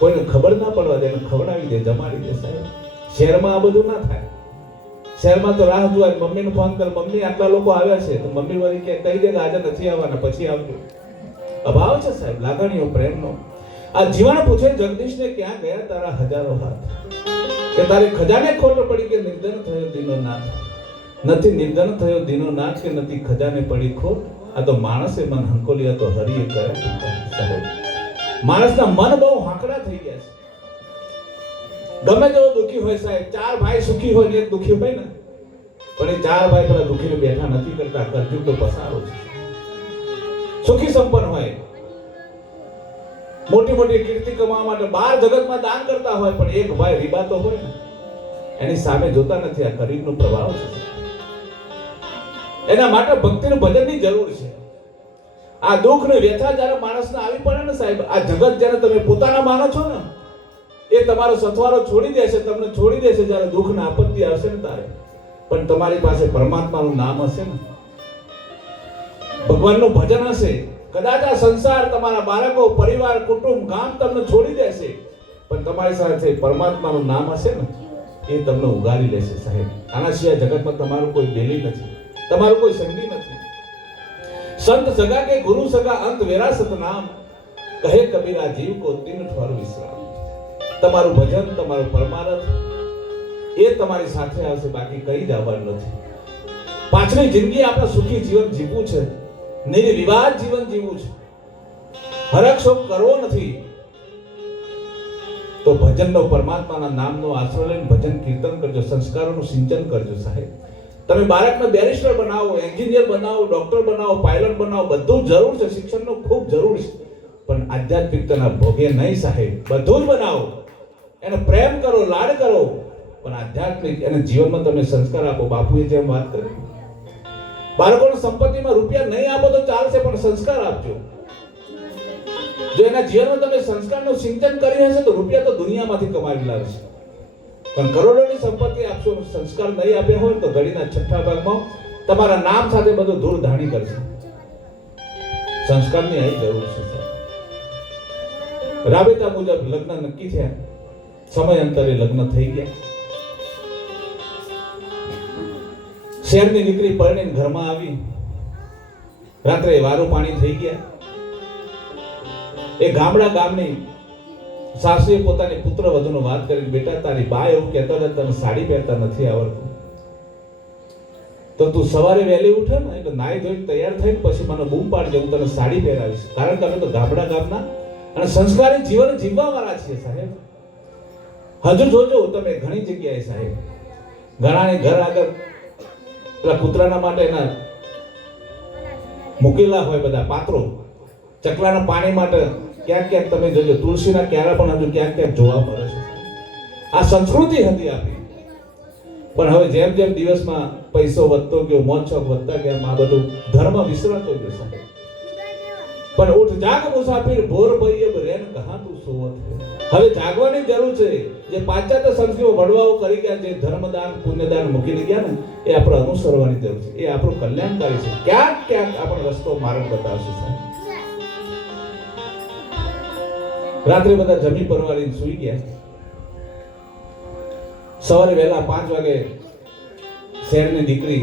કોઈને ખબર ના પડવા દે, ખવડાવી દે, જમાડી દે સાહેબ. શહેરમાં આ બધું ના થાય. શહેરમાં તો રાહ જોવાય, મમ્મીને ફોન કર, મમ્મી આટલા લોકો આવ્યા છે, તો મમ્મી વળી કે કહી દે કે આજે નથી આવવાના, પછી આવજો. અભાવ છે સાહેબ લાગણીઓ, પ્રેમનો. આ જીવન પૂછે જગદીશને, ક્યાં ગયા તારા હજારો હાથ, કે તારી ખજાને ખોટ પડી કે નિર્ધન થયો દીનો નાથ, નથી નિર્ધન થયો દીનો નાથ કે નથી ખજાને પડી ખોટ. આ તો માણસે મન હંકોલિયા તો હરિએ કર્યા સાહેબ. માણસના મન બહુ હાંકડા થઈ ગયા છે. ગમે તેવો દુખી હોય સાહેબ, ચાર ભાઈ સુખી હોય ને એક દુખી હોય ને, પણ એ ચાર ભાઈ પેલા દુખીને બેઠા નથી કરતા. કરજું તો પસારો છે. સુખી સંપન્ન હોય, મોટી મોટી કીર્તિ કમાવા માટે બહાર જગતમાં દાન કરતા હોય, પણ એક ભાઈ રીબાતો હોય ને, એની સામે જોતા નથી. આ ગરીબનો પ્રભાવ છે. એના માટે ભક્તિનું ભજનની જરૂર છે. આ દુઃખ ને વ્યથા જ્યારે માણસને આવી પડે ને સાહેબ, આ જગત જ્યારે તમે પોતાના માનો છો ને, એ તમારો સથવારો છોડી દેશે, તમને છોડી દેશે જ્યારે દુઃખ ને આપત્તિ આવશે ને તારે. પણ તમારી પાસે પરમાત્માનું નામ હશે ને, ભગવાનનું ભજન હશે, કદાચ આ સંસાર, તમારા બાળકો, પરિવાર, કુટુંબ, ગામ તમને છોડી દેશે, પણ તમારી સાથે પરમાત્માનું નામ હશે ને, એ તમને ઉગારી લેશે સાહેબ. આના સિવાય જગતમાં તમારું કોઈ બેલી નથી, તમારું કોઈ સંગી નથી. સંત સગા કે ગુરુ સગા અંત વિરાસત નામ, કહે કબીરા જીવ કો તીન ઠોર વિશ્રામ. તમારું ભજન, તમારું પરમાર્થ એ તમારી સાથે આવશે, બાકી કઈ જ આવવાનું નથી. પાછલી જિંદગી આપણે સુખી જીવન જીવવું છે, નિર્વિવાદ જીવન જીવવું છે, હરખ શોક કરવો નથી. તો ભજનનો, પરમાત્માના નામનો આશ્રય લઈને ભજન કીર્તન કરજો, સંસ્કારોનું સિંચન કરજો સાહેબ. તમે બાળકને બેરિસ્ટર બનાવો, એન્જિનિયર બનાવો, ડોક્ટર બનાવો, પાયલટ બનાવો, બધું જરૂર છે, શિક્ષણનો ખૂબ જરૂર છે, પણ આધ્યાત્મિકતાના ભોગે નહીં સાહેબ. બધું જ બનાવો, એને પ્રેમ કરો, લાડ કરો, પણ આધ્યાત્મિક એને જીવનમાં તમે સંસ્કાર આપો. બાપુએ જેમ વાત કરી, બાળકોને સંપત્તિમાં રૂપિયા નહીં આપો તો ચાલશે, પણ સંસ્કાર આપજો. જો એના જીવનમાં તમે સંસ્કારનું સિંચન કરી હશે તો રૂપિયા તો દુનિયામાંથી કમાવી લાવશે. પણ કરોડોની સંપત્તિ આપશો, સંસ્કાર નહીં આપ્યા હોય તો ઘડીના છઠ્ઠા ભાગમાં તમારા નામ સાથે બધું ધૂળ ધાણી કરશે. સંસ્કારની અહીં જરૂર છે. રાબેતા મુજબ લગ્ન નક્કી થયા, સમય અંતરે લગ્ન થઈ ગયા. શહેરની દીકરી પરણીને ઘરમાં આવી, રાત્રે વારું પાણી થઈ ગયા. એ ગામની સાસુએ પોતાની પુત્ર વધુનો વાત કરી, બેટા તારી બા એવું કહેતા હતા તને સાડી પહેરતા નથી આવડતું, તો તું સવારે વહેલી ઉઠે ને એટલે નાઈ ધોઈને તૈયાર થઈને પછી મને બૂમ પાડજે, હું તને સાડી પહેરાવીશ. કારણ કે અમે તો ગામના અને સંસ્કારી જીવન જીવવા વાળા છીએ સાહેબ. હજુ જોજો તમે ઘણી જગ્યાએ સાહેબ, ઘણાને ઘર આગળ પેલા કૂતરાના માટે એના મૂકેલા હોય બધા પાત્રો, ચકલાના પાણી માટે ક્યાંક ક્યાંક તમે જોજો તુલસીના ક્યારા પણ હજુ ક્યાંક ક્યાંક જોવા મળે છે. આ સંસ્કૃતિ હતી આપણી. પણ હવે જેમ જેમ દિવસમાં પૈસો વધતો ગયો, મોજ શોખ વધતા ગયા, આ બધું ધર્મ વિસરાતો ગયો સાહેબ. પણ ઉઠ જાગ મુસાફિર ભોર ભૈયબ રેન કહાં તું સોવત. હવે જાગવાની જરૂર છે. જે પાશ્ચાત્ય સંસ્કૃતિઓ વડવાઓ કરી ગયા, જે ધર્મદાન પુણ્યદાન મૂકીને ગયા ને, એ આપણે અનુસરવાની જરૂર છે. એ આપણું કલ્યાણકારી છે. ક્યાંક ક્યાંક આપણો રસ્તો માર્ગ બતાવશે સાહેબ. રાત્રે બધા જમી પરવારીને સૂઈ ગયા. સવારે વહેલા 5 વાગે શહેરની દીકરી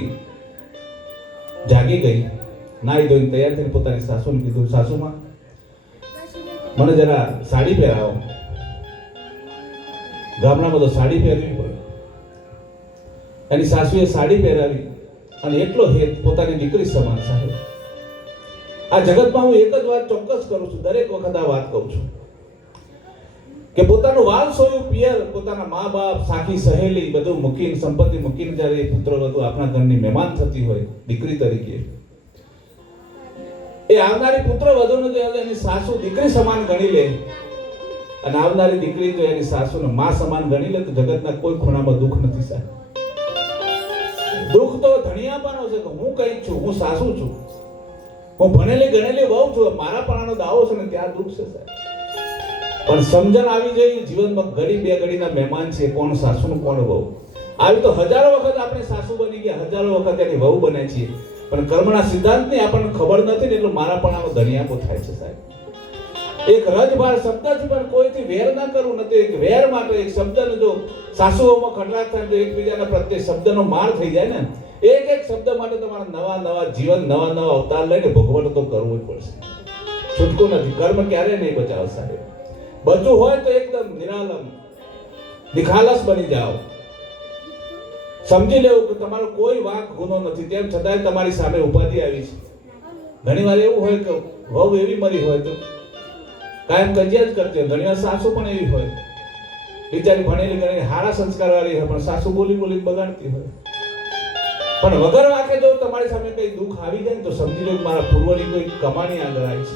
જાગી ગઈ, નાઈ ધોઈને તૈયાર થઈને પોતાની સાસુને કીધું, સાસુમાં મને જરા સાડી પહેરાવો. ગામડામાં તો સાડી પહેરવી પડે. એની સાસુએ સાડી પહેરાવી અને એટલો હેત પોતાની દીકરી સમાન સાહેબ. આ જગતમાં હું એક જ વાત ચોક્કસ કરું છું, દરેક વખત આ વાત કહું છું કે પોતાનું વાલ સોયું પિયર, પોતાના મા બાપ, સાખી સહેલી બધું મૂકીને, સંપત્તિ મૂકીને જ્યારે એ પુત્ર વધુ આપણા ઘરની મહેમાન થતી હોય દીકરી તરીકે, એ આવનારી પુત્ર વધુને જો એની સાસુ દીકરી સમાન ગણી લે અને આવનારી દીકરી જો એની સાસુને માં સમાન ગણી લે તો જગતના કોઈ ખૂણામાં દુઃખ નથી સાહેબ. દુઃખ તો ધણિયાપાનો છે કે હું કઈ છું, હું સાસુ છું, હું ભણેલી ગણેલી વહુ છું, મારા પણાનો દાવો છે ને ત્યાં દુઃખ છે સાહેબ. પણ સમજણ આવી જોઈએ જીવનમાં ઘડી બે ઘડીના મહેમાન છે, કોણ સાસુ ને કોણ વહુ. આવી તો હજારો વખત આપણે સાસુ બની ગયા, હજારો વખત એની વહુ બને છીએ, પણ કર્મના સિદ્ધાંતની આપણને ખબર નથી ને એટલે મારા પણ આનો ધનિયાપો થાય છે સાહેબ. એક રજભાર શબ્દથી પણ કોઈથી વેર ના કરવું નથી. એક વેર માટે એક શબ્દનો જો સાસુઓમાં ખટરાટ થાય તો એકબીજાના પ્રત્યે શબ્દનો માર થઈ જાય ને, એક એક શબ્દ માટે તમારે નવા જીવન, નવા અવતાર લઈને ભોગવટ તો કરવું જ પડશે. છૂટકો નથી. કર્મ ક્યારે નહીં બચાવ સાહેબ. બચવું હોય તો એકદમ નિરાલમ નિખાલસ બની જાઓ. સમજી લેવું કે તમારો કોઈ વાંક ગુનો નથી, તેમ છતાંય તમારી સામે ઉપાધિ આવી છે. ઘણી વાર એવું હોય કે વહુ એવી મરી હોય તો કાયમ કજિયા જ કરતી હોય, ઘણી વાર સાસુ પણ એવી હોય, બિચારી ભણેલી ગણેલી હારા સંસ્કાર વાળી હોય, પણ સાસુ બોલી બગાડતી હોય. પણ વગર વાંકે જો તમારી સામે કઈ દુઃખ આવી જાય ને તો સમજી લો કે મારા પૂર્વની કોઈ કમાણી આગળ આવી છે.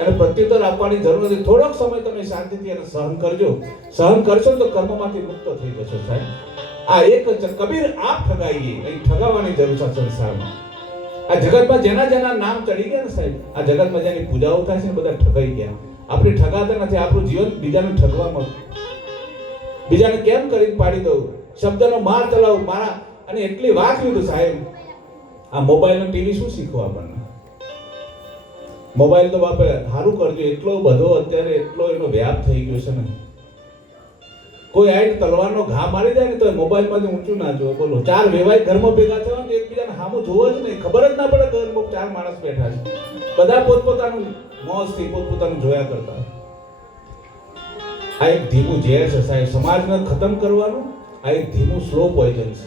એને પ્રત્યુત્તર આપવાની જરૂર નથી. થોડોક સમય તમે શાંતિથી એને સહન કરજો. સહન કરશો તો કર્મમાંથી મુક્ત થઈ જશો સાહેબ. આ એક કબીર આપ ઠગાઈએ, અહીં ઠગાવવાની જરૂર છે સંસારમાં. આ જગતમાં જેના નામ ચડી ગયા ને સાહેબ, આ જગતમાં જેની પૂજાઓ થાય છે ને બધા ઠગાઈ ગયા. આપણે ઠગાતા નથી. આપણું જીવન બીજાને ઠગવામાં, બીજાને કેમ કરીને પાડી દઉં, શબ્દનો માર ચલાવું મારા, અને એટલી વાત લીધું સાહેબ. આ મોબાઈલ અને ટીવી શું શીખવા આપણને? મોબાઈલ તો બાપે સારું કરજો, એટલો બધો અત્યારે એટલો એનો વ્યાપ થઈ ગયો છે ને. કોઈ આઈને તલવારનો ઘા મારી જાય ને તો મોબાઈલમાંથી ઊંચું ના જોવો. બોલો, 4 વેવાય ઘરમાં ભેગા થવા તો એકબીજાને સામું જોવો જ નહીં, ખબર જ ના પડે ઘરમાં 4 માણસ બેઠા છે. બધા પોતપોતાનું મોજથી પોતપોતાનું જોયા કરતા. આ એક ધીમું ઝેર છે સાહેબ, સમાજને ખતમ કરવાનું. આ એક ધીમું સ્લો પોઈઝન છે.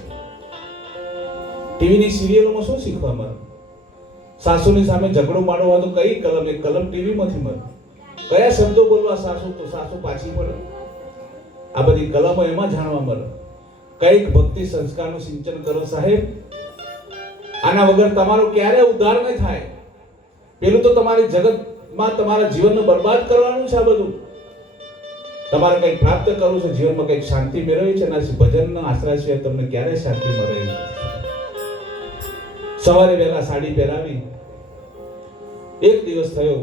ટીવીની સિરિયલોમાં શું શીખવા મળે? સાસુની સામે ઝઘડો મારવા તો કઈ કલમ? એક કલમ ટીવીમાંથી મળે. કયા શબ્દો બોલવા સાસુ તો સાસુ પાછી પડે. આ બધી કલમો એમાં જાણવા મળે. કઈક ભક્તિ સંસ્કારનું સિંચન કરો સાહેબ. આના વગર તમારો ક્યારે ઉદ્ધાર નહીં થાય. પેલું તો તમારી જગતમાં તમારા જીવનને બરબાદ કરવાનું છે. આ બધું તમારે કંઈક પ્રાપ્ત કરવું છે, જીવનમાં કંઈક શાંતિ મેળવવી છે. એના ભજનના આશ્રય સિવાય તમને ક્યારે શાંતિ મળે નહીં. સવારે વહેલા સાડી પહેરાવી, એક દિવસ થયો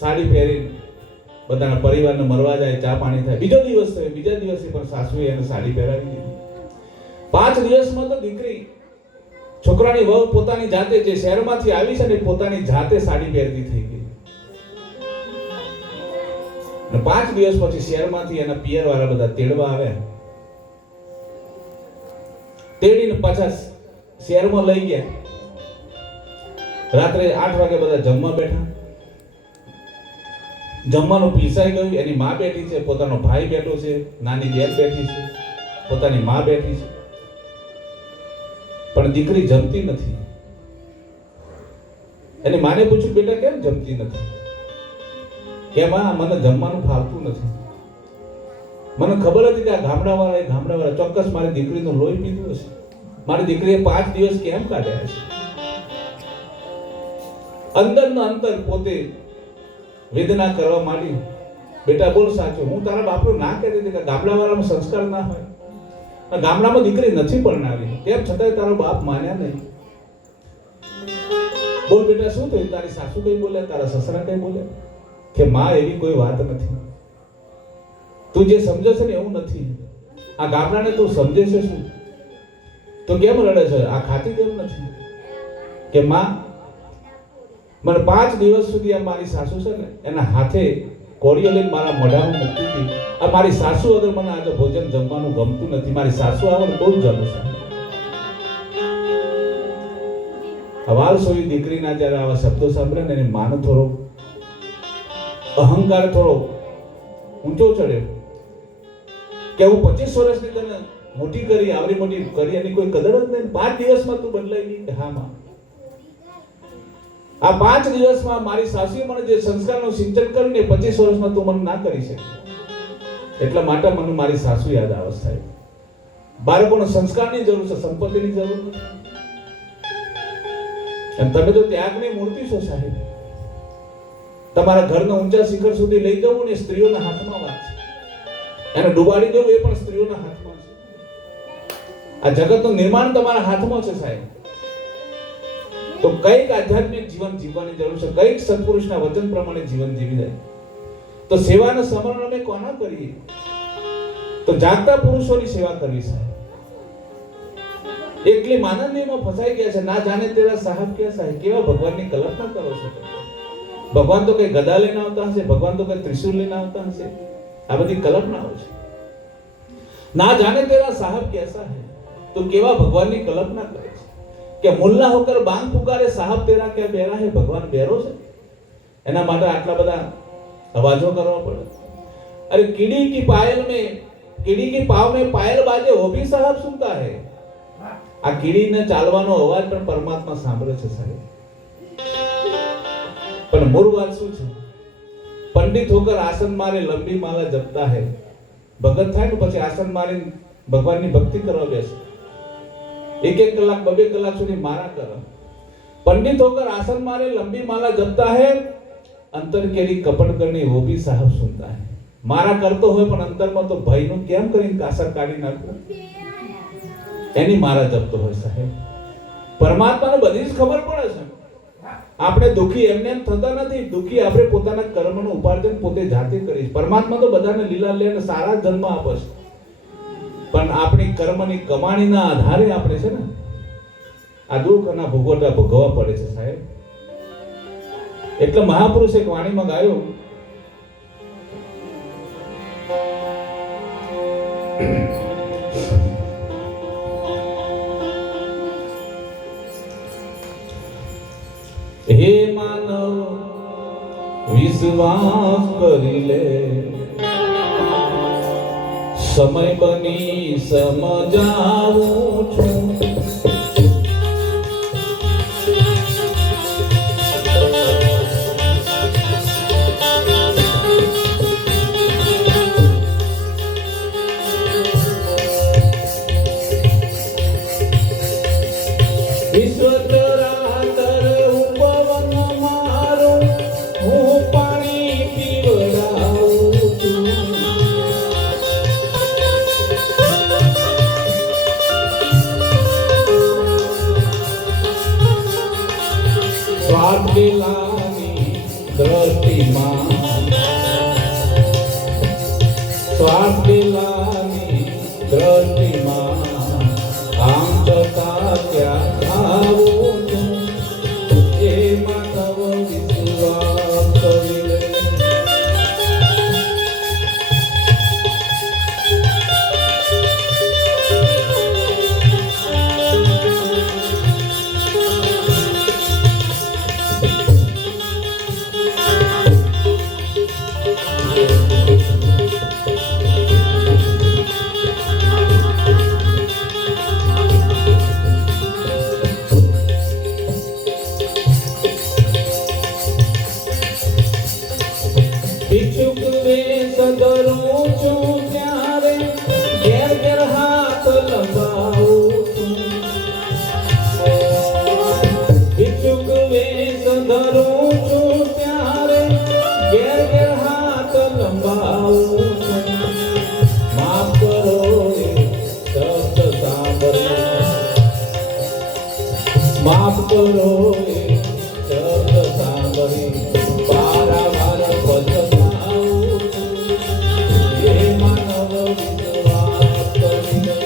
સાડી પહેરીને પોતાના પરિવારને મળવા જાય, ચા પાણી થાય. બીજો દિવસ થયો, બીજા દિવસે પણ સાસુએ એને સાડી પહેરાવી દીધી. 5 દિવસમાં તો દીકરી છોકરાની વહુ પોતાની જાતે જે શહેરમાંથી આવી છે ને પોતાની જાતે સાડી પહેરતી થઈ ગઈ. અને 5 દિવસ પછી શહેરમાંથી એના પિયર વાળા બધા તેડવા આવ્યા. તેડીને પાછા શહેરમાં લઈ ગયા. રાત્રે 8 વાગે બધા જમવા બેઠા. જમવાનું પીરસાઈ ગયું. એની માં બેઠી છે, પોતાનો ભાઈ બેઠો છે, નાની બેન બેઠી છે, પોતાની માં બેઠી છે, પણ દીકરી જમતી નથી. એની માને પૂછ્યું, બેટા કેમ જમતી નથી? કે માં મને જમવાનું ફાવતું નથી. મને ખબર હતી કે આ ગામડાવાળા ચોક્કસ મારી દીકરીનું લોહી પીધું હશે. મારી દીકરીએ 5 દિવસ કેમ કાઢ્યા હશે? અંદરના અંતર પોતે વેદના કરવા માંડી. બેટા બોલ સાચું, હું તારા બાપનું ના કહેતી હતી કે ગામડાવાળામાં સંસ્કાર ના હોય. ગામડામાં દીકરી નથી પરણાવી, તેમ છતાંય તારો બાપ માન્યા નહીં. બોલ બેટા શું થયું? તારી સાસુ કઈ બોલ્યા? તારા સસરા કઈ બોલ્યા? કે માં એવી કોઈ વાત નથી. તું જે સમજે છે ને એવું નથી. આ ગામડાને તું સમજે છે શું? તો કેમ રડે છે? આ ખાતી કેમ નથી? કે માં મને 5 દિવસ સુધી આ મારી સાસુ છે ને એના હાથે કોળીઓ લઈને મારા મોઢામાં મૂકતી હતી. આ મારી સાસુ વગર મને આજે ભોજન જમવાનું ગમતું નથી. મારી સાસુ આવે ને તો જ જમું છું. હવાલ સોઈ દીકરીના જ્યારે આવા શબ્દો સાંભળે ને એની માનો થોડો અહંકાર થોડો ઊંચો ચડ્યો કે હું 25 વર્ષની તને મોટી કરી, આવડી મોટી કરી, એની કોઈ કદર જ નહીં. 5 દિવસમાં તું બદલાઈ ગઈ. કે હા માં, આ 5 દિવસમાં મારી સાસુએ મને જે સંસ્કારનું સિંચન કર્યું ને 25 વર્ષમાં તું મને ના કરી શકે. એટલા માટે મને મારી સાસુ યાદ આવે સાહેબ. બાળકોને સંસ્કારની જરૂર છે, સંપત્તિની જરૂર નથી. અને તમે તો ત્યાગની મૂર્તિ છો સાહેબ. તમારા ઘરના ઊંચા શિખર સુધી લઈ જવું ને સ્ત્રીઓના હાથમાં વાત છે. એને ડુબાડી દેવું એ પણ સ્ત્રીઓના હાથમાં છે. આ જગતનું નિર્માણ તમારા હાથમાં છે સાહેબ. તો કઈક આધ્યાત્મિક જીવન જીવવાની જરૂર છે, કઈક સત્પુરુષના વચન પ્રમાણે જીવન જીવી જાય. તો સેવાના સમરણ અમે કોના કરીએ? તો જાગતા પુરુષોની સેવા કરવી સાહેબ. એકલી માનંદીમાં ફસાઈ ગયા છે. ના જાને તેરા સાહેબ ક્યાં સાહેબ. કેવા ભગવાનની કલ્પના કરો છો? ભગવાન તો કઈ ગદા લઈને આવતા હશે, ભગવાન તો કઈ ત્રિશુલ લઈને આવતા હશે. આ બધી કલ્પનાઓ છે. ના જાને તેરા સાહેબ કેસા હૈ. તો કેવા ભગવાનની કલ્પના કરે છે કે મુલ્લા હોકર બાંગ પુકારે, સાહેબ તેરા ક્યાં બેરા હે. ભગવાન બેરો છે? એના માટે આટલા બધા અવાજો કરવા પડે? અરે કીડી કી પાવ में पायल बाजे वो भी साहब सुनता है. આ કીડીને ચાલવાનો અવાજ પણ પરમાત્મા સાંભળે છે સાહેબ. પણ મૂળ વાત શું છે? પંડિત હોકર આસન મારે લંબી માલા જપતા હે. ભગત થાય ને પછી આસન મારી ભગવાનની ભક્તિ કરવા બેસે. 1 કલાક 2 કલાક સુધી મારા કરે. पंडित होकर आसन मारे लंबी माला जपता है, अंतर केरी कपट करनी वो भी साहब सुनता है. मारा करतो હોય પણ અંતરમાં તો ભયનું કેમ કરીને કાસર કાઢી નાખવું એની મારા જપતો હોય સાહેબ. પરમાત્માને બધી જ ખબર પડે છે. આપણે દુખી એમને એમ થતા નથી. દુખી આપણે પોતાના કર્મનું ઉપાર્જન પોતે જાતે કરી. પરમાત્મા તો બધાને લીલા લઈને સારા જન્મ આપે છે, પણ આપણી કર્મની કમાણીના આધારે આપણે છે ને આ દુઃખના ભોગવટા ભોગવવા પડે છે સાહેબ. એટલે મહાપુરુષ એક વાણીમાં ગાયો, હે માનવ વિશ્વાસ કરી લે, સમય બની સમજાવું છું. લાંબેલાની દ્રષ્ટિમાં આમ છતાં ત્યાં આવું છું એમાં નવો વિશ્વાસ કરી લે. ભિક્ષુક વેશ ધરું છું ત્યારે ઘેર ઘેર હાથ લંબાવું છું. ભિક્ષુક વેશ ધરું છું ત્યારે ઘેર ઘેર હાથ લંબાવું છું. માફ કરો એ શબ્દ સાંભળ્યો, માફ કરો એ શબ્દ સાંભળી પારાવાર પછતાવું છું. એ માનવ વિશ્વાસ કરી લે.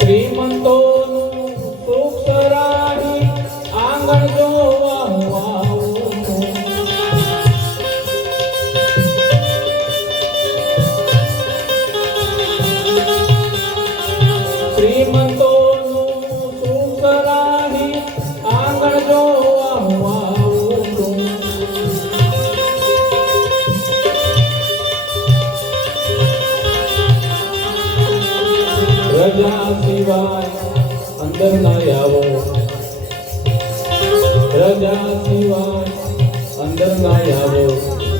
શ્રીમંતોનું સુખ સરાહી આંગણ જોવા હું આવું છું. શ્રીમંતોનું સુખ સરાહી આંગણ જોવા હું આવું છું. રજા સિવાય અંદર ના આવો, રજા સિવાય અંદર ના આવો.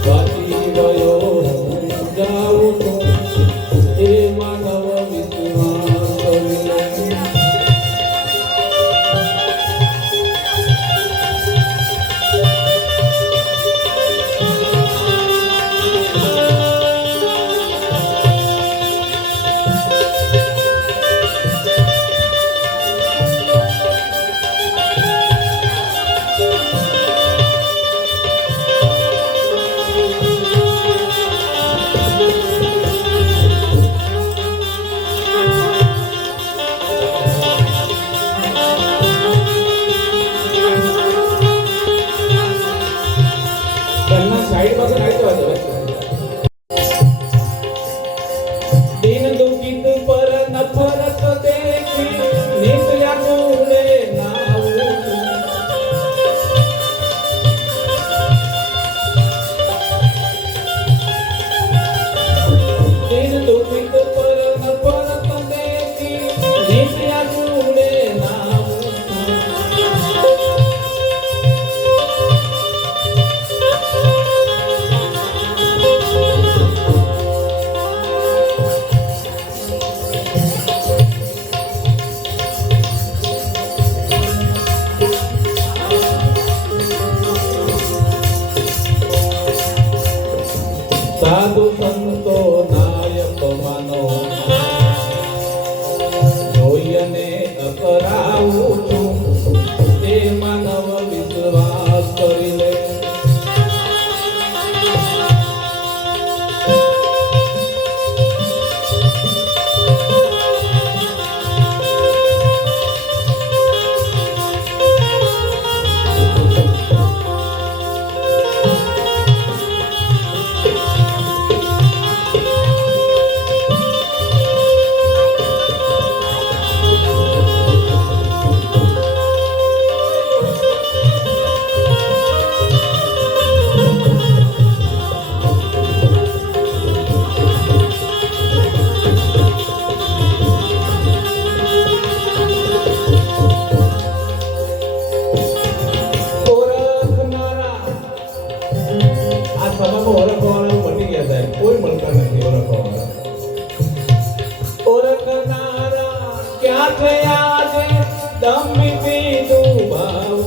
વાંચી ગયો હું જાઉં છું એ માનવ વિશ્વાસ કરી લે. ઘરના સાઈડ પાસે આવી જવા દો. દિન દુખિત પર નફરત દેખી નીકળ્યા કુળે નાવું છું. દિન દુખિત પર નફરત દેખી નીકળ્યા કુળે નાવું છું. સાધુ સંતો નાયક માનો જોઈને અકરાવું છું એ માનવ વિશ્વાસ કરી લે. થયા છે દમી પીધું ભાવ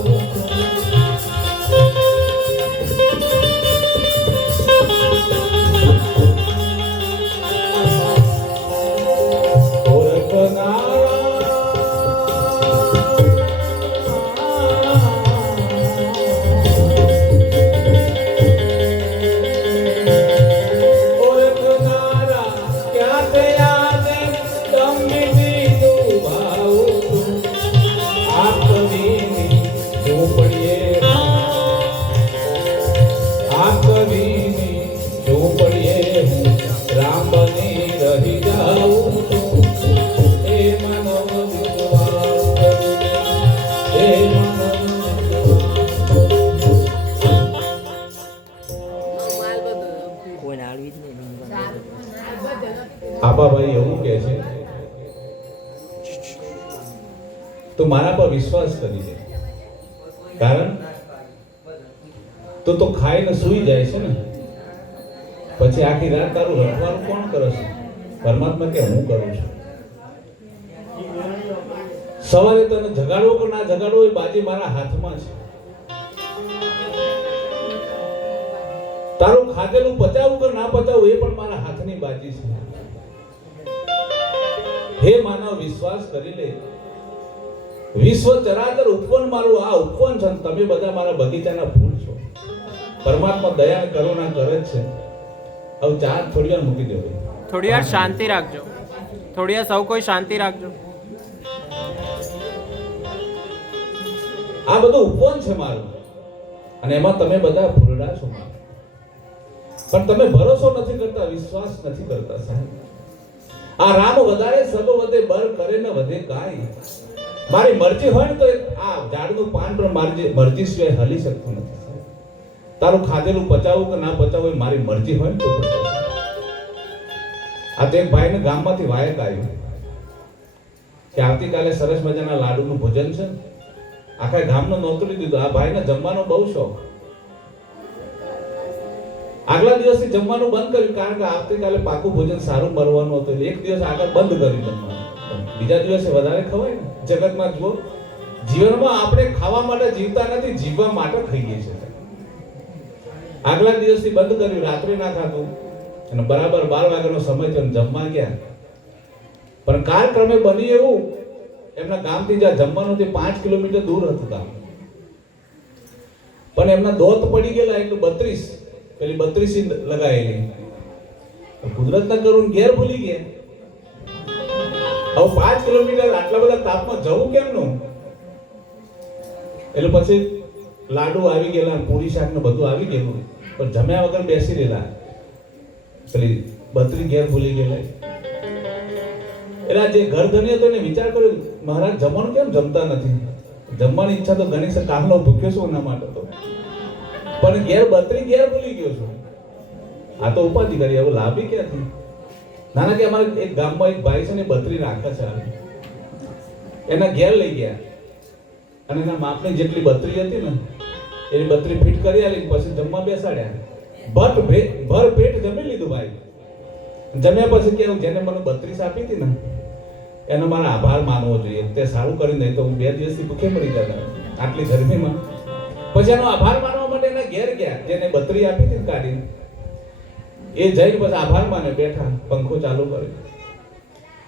આપાભાઈ એવું કહે છે તું મારા પર વિશ્વાસ કરી દે, કારણ તું તો ખાઈને સૂઈ જાય છે ને, પછી આખી રાત તારું રખવાનું કોણ કરે છે? પરમાત્મા કે હું કરું છું. સવારે તને જગાડવો કે ના જગાડવો એ બાજી મારા હાથમાં છે. તારું ખાધેલું પચાવવું કે ના પચાવવું એ પણ મારા હાથની બાજી છે. હે માનવ, વિશ્વાસ કરી લે. વિશ્વ ચરાચર ઉપવન મારું આ ઉપવન છે. તમે બધા મારા બગીચાના ફૂલ છો. પરમાત્મા દયા કરુણા કરે જ છે. હવે ચાર થોડી વાર મૂકી દેવો. થોડી વાર શાંતિ રાખજો. થોડી વાર સૌ કોઈ શાંતિ રાખજો. આ બધું ઉપવન છે મારું, અને એમાં તમે બધા ફૂલડા છો મારા. પણ તમે ભરોસો નથી કરતા, વિશ્વાસ નથી કરતા સાહેબ. આ રામ વધારે સબ વધે, બર કરે ન વધે કાઈ. મારી મરજી હોય ને તો આ ઝાડનું પાન પણ મારી મરજી સિવાય હલી શકતું નથી સાહેબ. તારું ખાધેલું પચાવવું કે ના પચાવવું એ મારી મરજી હોય ને તો પચાવું. આ તો એક ભાઈને ગામમાંથી વાયક આવ્યું કે આવતીકાલે સરસ મજાના લાડુનું ભોજન છે. આખા ગામનો નોતરી દીધું. આ ભાઈને જમવાનો બહુ શોખ. આગલા દિવસથી જમવાનું બંધ કર્યું, કારણ કે આવતીકાલે પાકું ભોજન સારું મળવાનું હતું. એક દિવસ આગળ બંધ કર્યું જમવાનું. બીજા દિવસે વધારે ખવાય ને. જગતમાં જુઓ, જીવનમાં આપણે ખાવા માટે જીવતા નથી, જીવવા માટે ખાઈએ છીએ. આગલા દિવસથી બંધ કર્યું, રાત્રે ના ખાતું, અને બરાબર 12 વાગ્યાનો સમય થયો, જમવા ગયા. પણ કાળક્રમે બની એવું, એમના ગામથી જ્યાં જમવાનું તે 5 કિલોમીટર દૂર હતું ગામ. પણ એમના દોત પડી ગયેલા, એટલું 32 પેલી 32 લગાયેલી. કુદરતના કરુણ ઘેર ભૂલી ગયા. હવે 5 કિલોમીટર આટલા બધા તાપમાં જવું કેમનું? એટલે પછી લાડુ આવી ગયેલા, પૂરી શાક ને બધું આવી ગયેલું, પણ જમ્યા વગર બેસી રહેલા. પેલી 32 ઘેર ભૂલી ગયેલા. એટલે જે ઘર ધણી હતો એને વિચાર કર્યો, મહારાજ જમવાનું કેમ જમતા નથી? જમવાની ઈચ્છા તો ઘણી છે, કામનો ભૂખ્યો છું એના માટે તો, પણ ઘેર 32 ઘેર ભૂલી ગયો છું. આ તો ઉપાધિ કરી, હવે લાભી ક્યાંથી? નાના કે અમારે એક ગામમાં એક ભાઈ છે ને 32 રાખે છે. એના ઘેર લઈ ગયા અને એના માપની જેટલી 32 હતી ને એની 32 ફીટ કરી આલી, પછી જમવા બેસાડ્યા. ભર પેટ જમી લીધું ભાઈ. જમ્યા પછી કેવું, જેને મને 32 આપી હતી ને એનો મારો આભાર માનવો જોઈએ. તે સારું કરી નહીં તો હું 2 દિવસથી ભૂખે મરી જતા આટલી ગરમીમાં. પછી એનો આભાર માનવા માટે એના ઘેર ગયા, જેને 32 આપી હતી કાઢીને. એ જઈને પછી આભાર માને બેઠા, પંખો ચાલુ કર્યો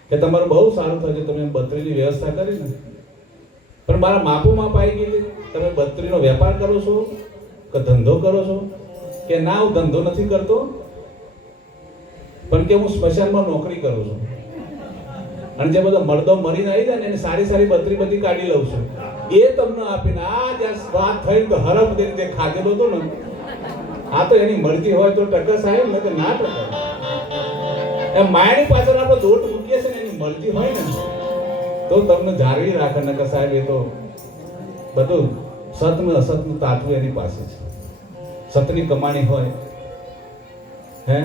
કે તમારું બહુ સારું થશે, તમે 32 ની વ્યવસ્થા કરી ને. પણ મારા માપો માપ આવી ગઈ. તમે 32 નો વેપાર કરો છો કે ધંધો કરો છો? કે ના, હું ધંધો નથી કરતો, પણ કે હું સ્મશાનમાં નોકરી કરું છું, અને જે બધા મરદો મરીને આવી જાય ને એને સારી 32 બધી કાઢી લઉં છું. એ તમને આપીને આ જ્યાં વાત થઈ તો હરફ દે જે ખાધેલો હતો ને, આ તો એની મરજી હોય તો ટકસ આવે ને, તો ના ટકસ. એમ માયાની પાછળ આપણે દોટ મૂકીએ છે ને, એની મરજી હોય ને તો તમને જાળવી રાખે. ને કે સાહેબ એ તો બધું સતનું અસતનું તાજવું એની પાસે છે. સતની કમાણી હોય. હે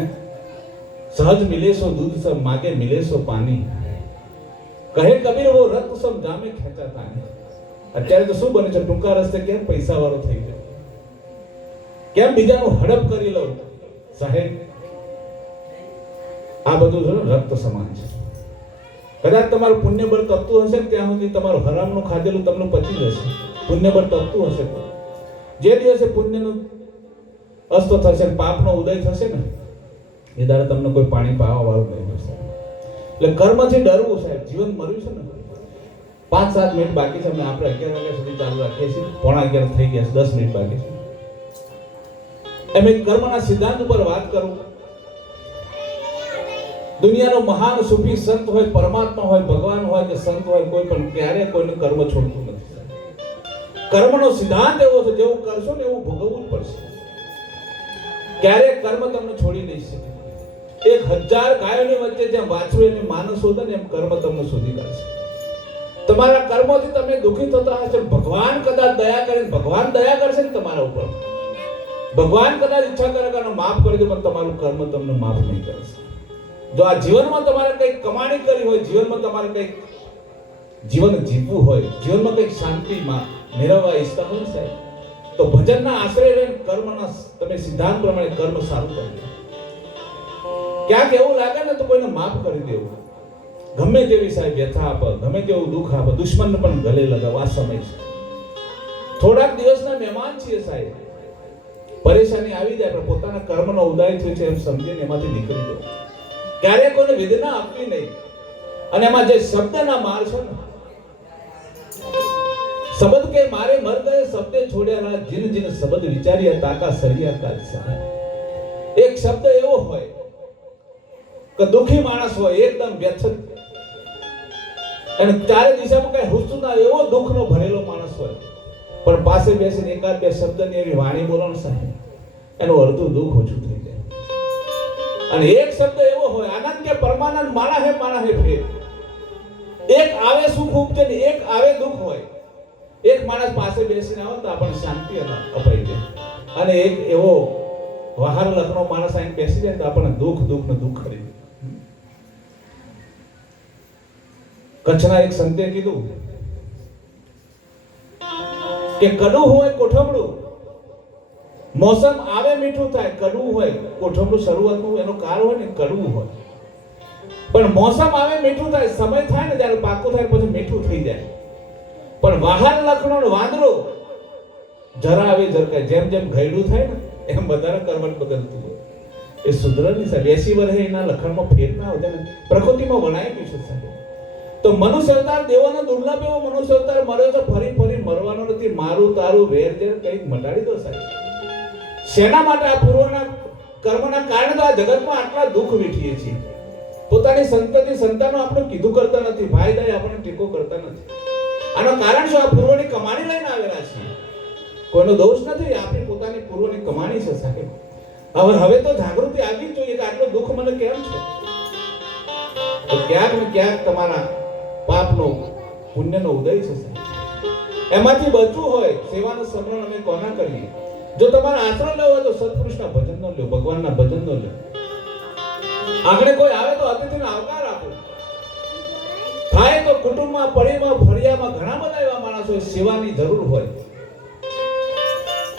સહજ મિલે સો દૂધ સબ માગે મિલે સો પાણી. કહે કબીર વો રત સબ જામે ખેંચાતા. અત્યારે તો શું બને છે, ટૂંકા રસ્તે કેમ પૈસા વાળો થઈ ગયો, કેમ બીજાનું હડપ કરી લઉં? સાહેબ આ બધું જો રક્ત સમાન છે. કદાચ તમારું પુણ્ય બળ તપતું હશે ને ત્યાં સુધી તમારું હરામનું ખાધેલું તમને પચી જશે. પુણ્ય બળ તપતું હશે તો જે દિવસે પુણ્યનું અસ્ત થશે ને પાપનો ઉદય થશે ને એ દાડે તમને કોઈ પાણી પાવા વાળું નહીં હશે. એટલે કર્મથી ડરવું સાહેબ. જીવન મર્યું છે ને. 5-7 મિનિટ બાકી છે. આપણે 11 વાગ્યા સુધી ચાલુ રાખીએ છીએ. 11:15 થઈ ગયા છે. 10 મિનિટ બાકી છે. એમ એક કર્મના સિદ્ધાંત ઉપર વાત કરું. દુનિયાનો મહાન સૂફી સંત હોય, પરમાત્મા હોય, ભગવાન હોય કે સંત હોય, કોઈ પણ ક્યારે કોઈનું કર્મ છોડતું નથી. કર્મનો સિદ્ધાંત એવો છે, જેવું કરશો ને એવું ભોગવવું જ પડશે. ક્યારે કર્મ તમને છોડી નહીં શકે. 1000 ગાયોની વચ્ચે જેમ વાછરું એને માનસ શોધે ને એમ કર્મ તમને શોધી કાઢશે. તમારા કર્મોથી તમે દુઃખી થતા હશો. ભગવાન કદાચ દયા કરે, ભગવાન દયા કરશે ને તમારા ઉપર. ભગવાન કદાચ ઈચ્છા કરે કે માફ કરી દો, પણ તમારું કર્મ તમને માફ નહીં કરશે. જો આ જીવનમાં તમારે કંઈક કમાણી કરી હોય, જીવનમાં તમારે કંઈક જીવન જીવવું હોય, જીવનમાં કંઈક શાંતિમાં મેળવવા ઈચ્છતા હોય સાહેબ, તો ભજનના આશ્રય લઈને કર્મના તમે સિદ્ધાંત પ્રમાણે કર્મ સારું કરજો. ક્યાંક એવું લાગે ને તો કોઈને માફ કરી દેવું. ગમે તેવી સાહેબ વ્યથા આપે, ગમે તેવું દુઃખ આપે, દુશ્મનને પણ ગલે લગાવવા. આ સમય છે. થોડાક દિવસના મહેમાન છીએ સાહેબ. પરેશાની આવી જાય પણ પોતાના કર્મનો ઉદય થયો છે એમ સમજીને એમાંથી નીકળી જાઓ. ક્યારેય કોઈને વેદના આપવી નહીં. અને એમાં જે શબ્દના માર છે ને, શબ્દ કે મારે મર ગયે શબ્દે છોડ્યા, જીન જીન શબ્દ વિચાર્યા, તાકા સરિયા કાલસા. એક શબ્દ એવો હોય કે દુખી માણસ હોય, એકદમ વ્યથિત, અને ચારે દિશામાં કઈ હુસતું ના, એવો દુઃખનો ભરેલો માણસ હોય, પણ પાસે બેસીને એકાદ બે શબ્દની એવી વાણી બોલો ને સાહેબ, એનું અડધું દુઃખ ઓછું થઈ જાય. અને એક શબ્દ એવો હોય, આનંદ કે પરમાનંદ માણા હે ફેર. એક આવે સુખ ઉપજે ને એક આવે દુઃખ હોય. એક માણસ પાસે બેસીને આવે તો આપણને શાંતિ અપાઈ જાય, અને એક એવો વહાર લખનો માણસ આઈને બેસી જાય તો આપણને દુઃખ ને દુઃખ કરી દે. કચ્છના એક સંતે કીધું કે કડું હોય કોઠમડું, મોસમ આવે મીઠું થાય. કડવું હોય કોઠમડું, શરૂઆતનું એનો કાળ હોય ને કડવું હોય, પણ મોસમ આવે મીઠું થાય. સમય થાય ને જ્યારે પાકું થાય પછી મીઠું થઈ જાય. પણ વહાર લખનો વાંદરો જરા આવે જરકાય. જેમ જેમ ઘયડું થાય ને એમ વધારે કરવટ બદલતું હોય. એ સુધરવાની સાહેબ. 80 વર્ષે એના લખણમાં ફેર ના હોય ને પ્રકૃતિમાં વણાઈ ગયું છે સાહેબ. તો મનુષ્ય અવતાર દેવાનો દુર્લભ એવો મનુષ્ય અવતાર મળ્યો તો ફરી મરવાનો નથી. મારું તારું વેર જેર કંઈક મટાડી દો સાહેબ. શેના માટે? આ પૂર્વના કર્મના કારણે તો આ જગતમાં આટલા દુઃખ વેઠીએ છીએ. પોતાની સંતતિ સંતાનો આપણે કીધું કરતા નથી, ભાઈ દાઈ આપણે ટેકો કરતા નથી. આનો કારણ શું? આ પૂર્વની કમાણી લઈને આવેલા છીએ. કોઈનો દોષ નથી, આપણી પોતાની પૂર્વની કમાણી છે સાહેબ. હવે તો જાગૃતિ આવી જ જોઈએ કે આટલું દુઃખ મને કેમ છે. તો ક્યાંક ને ક્યાંક તમારા પાપનો પુણ્યનો ઉદય છે સાહેબ. એમાંથી બચવું હોય, સેવાનું સ્મરણ અમે કોના કરીએ? જો તમારે આશ્રય લેવો હોય તો સત્પુરુષના ભજનનો લો, ભગવાનના ભજનનો લો. આગળ કોઈ આવે તો અતિથિને આવકાર આપો. થાય તો કુટુંબમાં, પડીમાં, ફળિયામાં ઘણા બધા એવા માણસો સેવાની જરૂર હોય.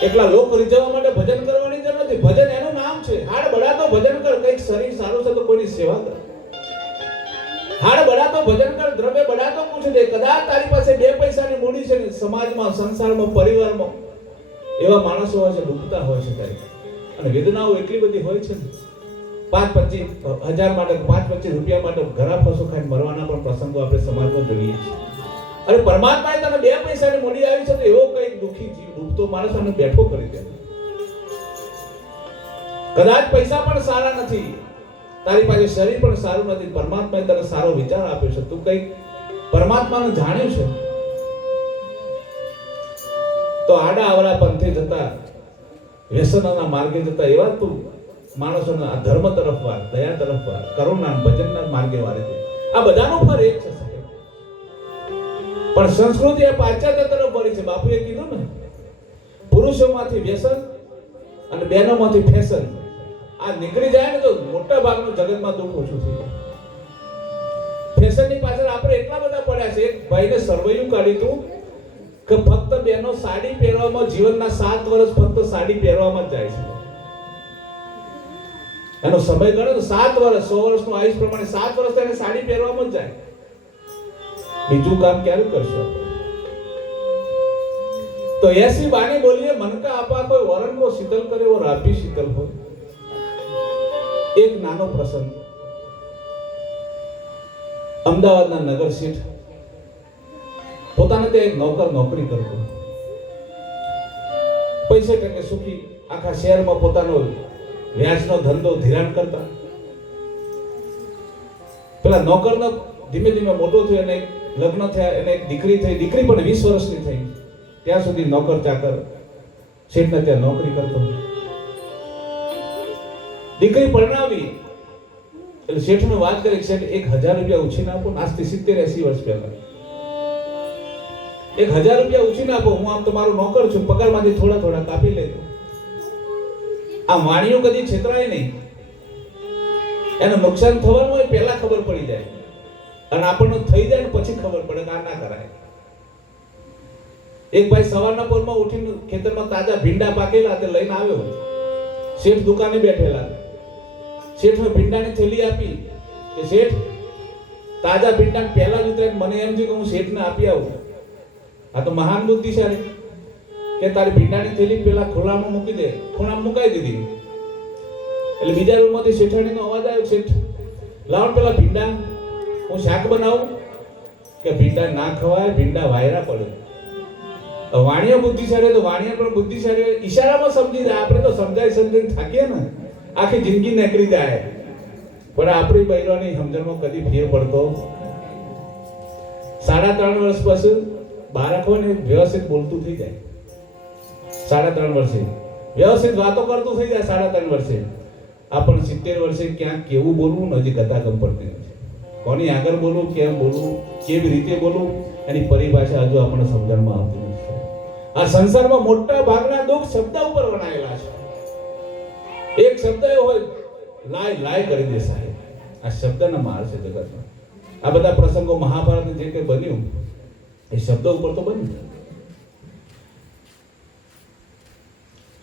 એકલા લોક રીઝવવા માટે ભજન કરવાની જરૂર નથી. ભજન એનું નામ છે. હાડ બળાતો ભજન કર. કંઈક શરીર સારું છે તો કોઈની સેવા કર. હાડ બળાતો ભજન કર, દ્રવ્ય બળાતો પૂછી દે. કદાચ તારી પાસે 2 પૈસાની મૂડી છે ને સમાજમાં, સંસારમાં, પરિવારમાં એવા માણસો હોય છે, ડૂબતા હોય છે તારી, અને વેદનાઓ એટલી બધી હોય છે ને 5-25 માટે, 5-25 રૂપિયા માટે ઘરા ફસો ખાઈને મરવાના પણ પ્રસંગો આપણે સમાજમાં જોઈએ છીએ. અરે પરમાત્માએ તને 2 પૈસાની મૂડી આવી છે તો એવો કંઈક દુઃખી જીવ ડૂબતો માણસ અને બેઠો કરી દે. કદાચ પૈસા પણ સારા નથી, તારી પાસે શરીર પણ સારું નથી, પરમાત્માએ તને સારો વિચાર આપ્યો છે, તું કંઈક પરમાત્માને જાણ્યું છે, તો આડા અવળા પંથે જતા, વ્યસનના માર્ગે જતા એવા તું માણસોના ધર્મ તરફ વાર, દયા તરફ વાર, કરુણા ભજનના માર્ગે વારે દે. આ બધાનો ફર એક છે સાહેબ. પણ સંસ્કૃતિ એ પાશ્ચાત્ય તરફ વળી છે. બાપુએ કીધું ને, પુરુષોમાંથી વ્યસન અને બહેનોમાંથી ફેશન આ નીકળી જાય ને તો મોટા ભાગનું જગતમાં દુઃખ ઓછું થઈ જાય. ફેશનની પાછળ આપણે એટલા બધા પડ્યા છે. એક ભાઈને સર્વૈયું કાઢ્યું હતું કે ફક્ત બહેનો સાડી પહેરવામાં જીવનના 7 વર્ષ ફક્ત સાડી પહેરવામાં જ જાય છે. એનો સમય ગણો તો 7 વર્ષ, 100 વર્ષનું આયુષ પ્રમાણે 7 વર્ષ એને સાડી પહેરવામાં જ જાય. બીજું કામ ક્યારે કરશો? તો ऐसी बानी बोलिए मन का आपा कोई वरण को शीतल करे वो राबी शीतल हो। एक नानो प्रसंग, અમદાવાદના નગર શેઠ પોતાને ત્યાં એક નોકર નોકરી કરતો, પૈસે ટકે સુખી, આખા શહેરમાં પોતાનો વ્યાજનો ધંધો ધિરાણ કરતા. પેલા નોકરનો ધીમે ધીમે મોટો થયો અને લગ્ન થયા, એને એક દીકરી થઈ, દીકરી પણ 20 વર્ષની થઈ. ત્યાં સુધી નોકર ચાકર શેઠને ત્યાં નોકરી કરતો. દીકરી પરણાવી એટલે શેઠને વાત કરી, શેઠ 1000 રૂપિયા ઉછીને આપો. આજથી 70-80 વર્ષ પહેલા 1000 રૂપિયા ઉછીને આપો, હું આમ તમારો નોકર છું, પગારમાંથી થોડા થોડા કાપી લેજો. આ વાણીઓ કદી છેતરાય નહીં, એનું નુકસાન થવાનું હોય પહેલા ખબર પડી જાય, અને આપણને થઈ જાય ને પછી ખબર પડે કે આ ના કરાય. એક ભાઈ સવારના પોરમાં ઉઠીને ખેતરમાં તાજા ભીંડા પાકેલા તે લઈને આવ્યો. શેઠ દુકાને બેઠેલા, શેઠને ભીંડાની થેલી આપી કે શેઠ તાજા ભીંડા પહેલા જ ઉતરે. મને એમ છે કે હું શેઠને આપી આવું. આ તો મહાન બુદ્ધિશાળી કે તારી ભીંડાની થેલી પેલા ખોલામાં મૂકી દે. ખૂણામાં મુકાઈ દીધી. એટલે બીજા રૂમમાંથી શેઠાણીનો અવાજ આવ્યો, શેઠ લાવ પેલા ભીંડા, હું શાક બનાવું. કે ભીંડા ના ખવાય, ભીંડા વાયરા પડે. વાણિયા બુદ્ધિશાળી તો વાણિયા પણ બુદ્ધિશાળી, ઈશારામાં સમજી જાય. આપણે તો સમજાય સમજીને થાકીએ ને, આખી જિંદગી નીકળી જાય, પણ આપણી બૈરાની સમજણમાં કદી ફેર પડતો. 3.5 વર્ષ પછી બાળક હોય ને વ્યવસ્થિત બોલતું થઈ જાય. 3.5 વર્ષે વ્યવસ્થિત વાતો કરતું થઈ જાય. 3.5 વર્ષે આપણને 70 વર્ષે ક્યાંક કેવું બોલવું ને હજી ગતાગમ પડતી નથી. કોની આગળ બોલવું, કેમ બોલવું, કેવી રીતે બોલવું, એની પરિભાષા હજુ આપણને સમજણમાં આવતી નથી. આ સંસારમાં મોટા ભાગના દુઃખ શબ્દ ઉપર બનાવેલા છે. એક શબ્દ એવો હોય, લાય લાય કરી દે સાહેબ. આ શબ્દના માર છે જગતમાં. આ બધા પ્રસંગો મહાભારત જે કંઈ બન્યું એ શબ્દ ઉપર તો બન્યું.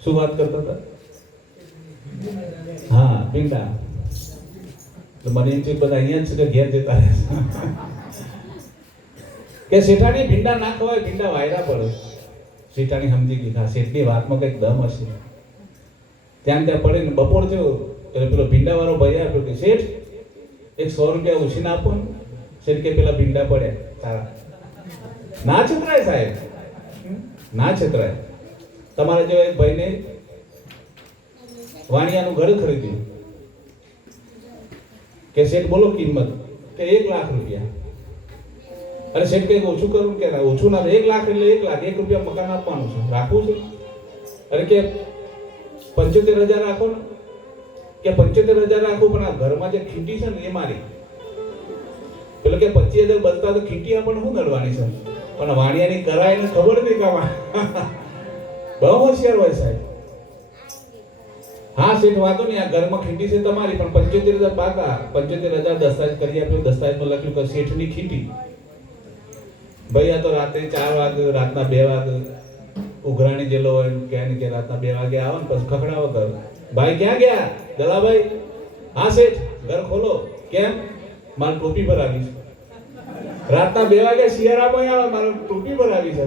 શું વાત કરતા હતા? હા, ભીંડા. તો મને એમ છે બધા અહીંયા જ છે કે ઘેર જતા રહે કે શેઠાણી ભીંડા ના ખવાય, ભીંડા વાયરા પડે. શેઠાણી સમજી ગઈ હા શેઠની વાતમાં કંઈક દમ હશે. ત્યાં પડે ને બપોર થયો એટલે પેલો ભીંડા વાળો ભાઈ આપ્યો કે શેઠ એક 100 રૂપિયા ઉછીને આપો ને. શેઠ કે પેલા ભીંડા પડ્યા સારા. ના છેતરાય સાહેબ, ના છેતરાય. તમારા જેવા એક ભાઈને વાણિયાનું ઘર ખરીદ્યું. કે શેઠ બોલો કિંમત. કે 1 લાખ રૂપિયા. અરે શેઠ કંઈક ઓછું કરું. કે ઓછું ના, 1 લાખ એટલે 1 લાખ, 1 રૂપિયા મકાન આપવાનું છે, રાખવું છે. અરે કે 75,000 રાખો ને. કે 75,000 રાખો, પણ આ ઘરમાં જે ખીટી છે ને એ મારી. પેલો કે 25,000 બચતા તો ખીટી આપણને શું નડવાની છે. પણ વાણિયાની કરાય ને ખબર નહીં કામાં. બહુ હોશિયાર હોય સાહેબ. હા શેઠ વાંધો નહીં, આ ઘરમાં ખીટી છે તમારી, પણ 75,000 પાકા. 75,000 દસ્તાવેજ કરી આપ્યો. દસ્તાવેજમાં લખ્યું કે શેઠની ખીટી. ભાઈ આ તો રાત્રે 4 વાગે, રાતના 2 વાગે ઉઘરાણી જેલો હોય કે રાતના 2 વાગે આવો ને પછી ખખડાવો ઘર. ભાઈ ક્યાં ગયા? દલાભાઈ. હા શેઠ ઘર ખોલો. કેમ? મારે ટોપી ભરાવી છે. રાતના 2 વાગે શિયાળામાં આવે, મારે ટોપી ભરાવી છે.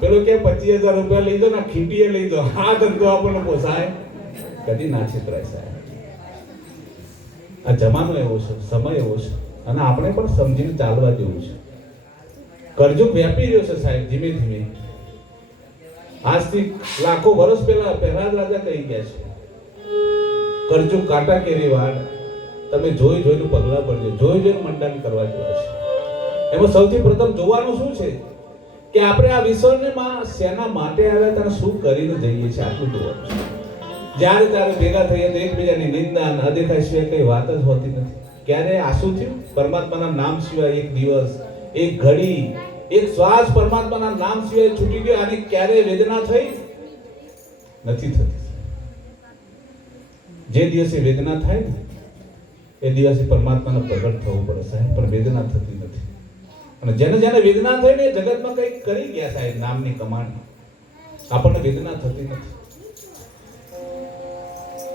પેલો કે 25,000 રૂપિયા લઈ દો ને, ખીટીએ લઈ દો. આ ધંધો આપણને પોસાય? કદી ના છેતરાય સાહેબ. આ જમાનો એવો છે, સમય એવો છે, અને આપણે પણ સમજીને ચાલવા જેવું છે. કરજુક વ્યાપી રહ્યો છે સાહેબ ધીમે ધીમે. આજથી લાખો વર્ષ પહેલા પ્રહલાદ રાજા કહી ગયા છે, કરજુક કાંટા કેરી વાળ. તમે જોઈ જોઈને પગલા પડજો, જોઈ જોઈને મંડાણ કરવા જેવા છે. એમાં સૌથી પ્રથમ જોવાનું શું છે કે આપણે આ વિશ્વમાં શેના માટે આવ્યા હતા, શું કરીને જઈએ છીએ, આટલું જોવાનું છે. જ્યારે ત્યારે ભેગા થઈએ તો એકબીજાની નિંદા અને અદેખાઈ સિવાય કઈ વાત જ હોતી નથી. ક્યારે આંસુ થયું? પરમાત્માના નામ સિવાય એક દિવસ, એક ઘડી, એક શ્વાસ પરમાત્માના નામ સિવાય છૂટી ગયો. આની ક્યારે વેદના થઈ? નથી થતી. જે દિવસે વેદના થાય ને એ દિવસે પરમાત્માનો પ્રગટ થવું પડે સાહેબ, પણ વેદના થતી નથી. અને જેને જેને વેદના થઈ ને એ જગતમાં કંઈક કરી ગયા સાહેબ, નામની કમાણી. આપણને વેદના થતી નથી.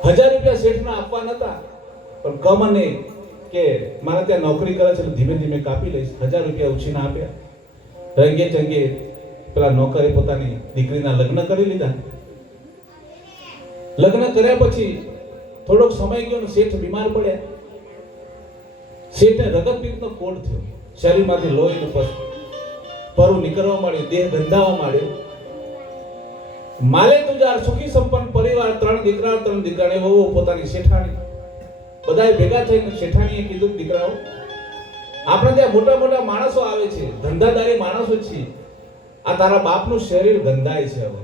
1000 રૂપિયા શેઠના આપવા નતા, પણ કમ અને કે મારા ત્યાં નોકરી કરે છે એટલે ધીમે ધીમે કાપી લઈશ. 1000 રૂપિયા ઉછીના આપ્યા. રંગે ચંગે પેલા નોકરે પોતાની દીકરીના લગ્ન કરી લીધા. લગ્ન કર્યા પછી થોડોક સમય ગયો ને શેઠ બીમાર પડ્યા. શેઠને રગતપિત્તનો કોડ થયો. શરીરમાંથી લોહીનું પરું નીકળવા માંડ્યું, દેહ ગંધાવા માંડ્યો. માલે તુજાર સુખી સંપન્ન પરિવાર, 3 દીકરા 3 દીકરાને વહુ, પોતાની શેઠાણી બધાએ ભેગા થઈને શેઠાણીએ કીધું, દીકરાઓ આપણે ત્યાં મોટા મોટા માણસો આવે છે, ધંધાદારી માણસો છે, આ તારા બાપનું શરીર ગંધાય છે. હવે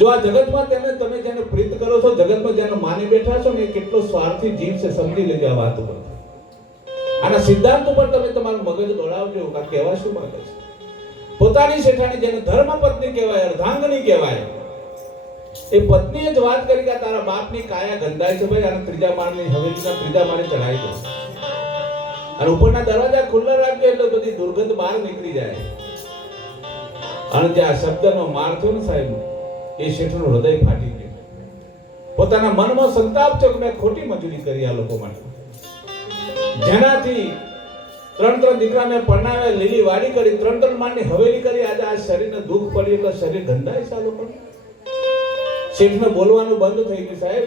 જો આ જગતમાં તમે જેને પ્રીત કરો છો, જગતમાં જેને માની બેઠા છો ને, એ કેટલો સ્વાર્થી જીવ છે, સમજી લેજો આ વાત ઉપર. આના સિદ્ધાંત ઉપર તમે તમારું મગજ દોડાવજો કે કહેવા શું માંગે છે. પોતાની શેઠાણી જેને ધર્મ પત્ની કહેવાય, અર્ધાંગની કહેવાય, એ પત્નીએ જ વાત કરી કે તારા બાપની કાયા ગંધાય છે ભાઈ, આને ત્રીજા માળની હવેલીના ત્રીજા માળે ચડાવી દો અને ઉપરના દરવાજા ખુલ્લા રાખજો એટલે બધી દુર્ગંધ બહાર નીકળી જાય. અને જે આ શબ્દનો માર થયો ને સાહેબ, એ શેઠનું હૃદય ફાટી ગયું. પોતાના મનમાં સંતાપ છે કે મેં ખોટી મજૂરી કરી આ લોકો માટે, જેનાથી 3 દીકરા મેં પરણાવ્યા, લીલી વાડી કરી, 3 માળની હવેલી કરી, આજે આ શરીરને દુઃખ પડ્યું એટલે શરીર ગંધાય છે આ લોકો. શેઠને બોલવાનું બંધ થઈ ગયું. સાહેબ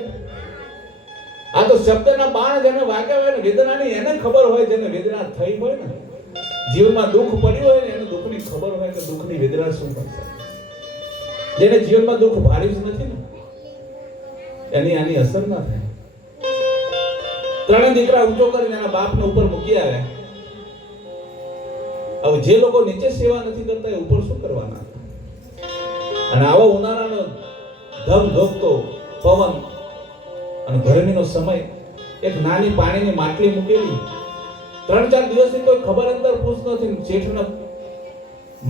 આ તો શબ્દના બાણ જેને વાગ્યા હોય ને, વેદનાની એને ખબર હોય, જેને વેદના થઈ હોય ને, જીવનમાં દુઃખ પડ્યું હોય ને, એને દુઃખની ખબર હોય કે દુઃખની વેદના શું પડશે. જેને જીવનમાં દુઃખ ભારી જ નથી ને, એની આની અસર ના થાય. 3 દીકરા ઊંચો કરીને એના બાપને ઉપર મૂકી આવ્યા. હવે જે લોકો નીચે સેવા નથી કરતા એ ઉપર શું કરવાના? અને આવા ઉનાળાનો ધમધોકતો પવન અને ગરમીનો સમય, એક નાની પાણીની માટલી મૂકેલી, 3-4 દિવસથી કોઈ ખબર અંતર પૂછ નથી. શેઠના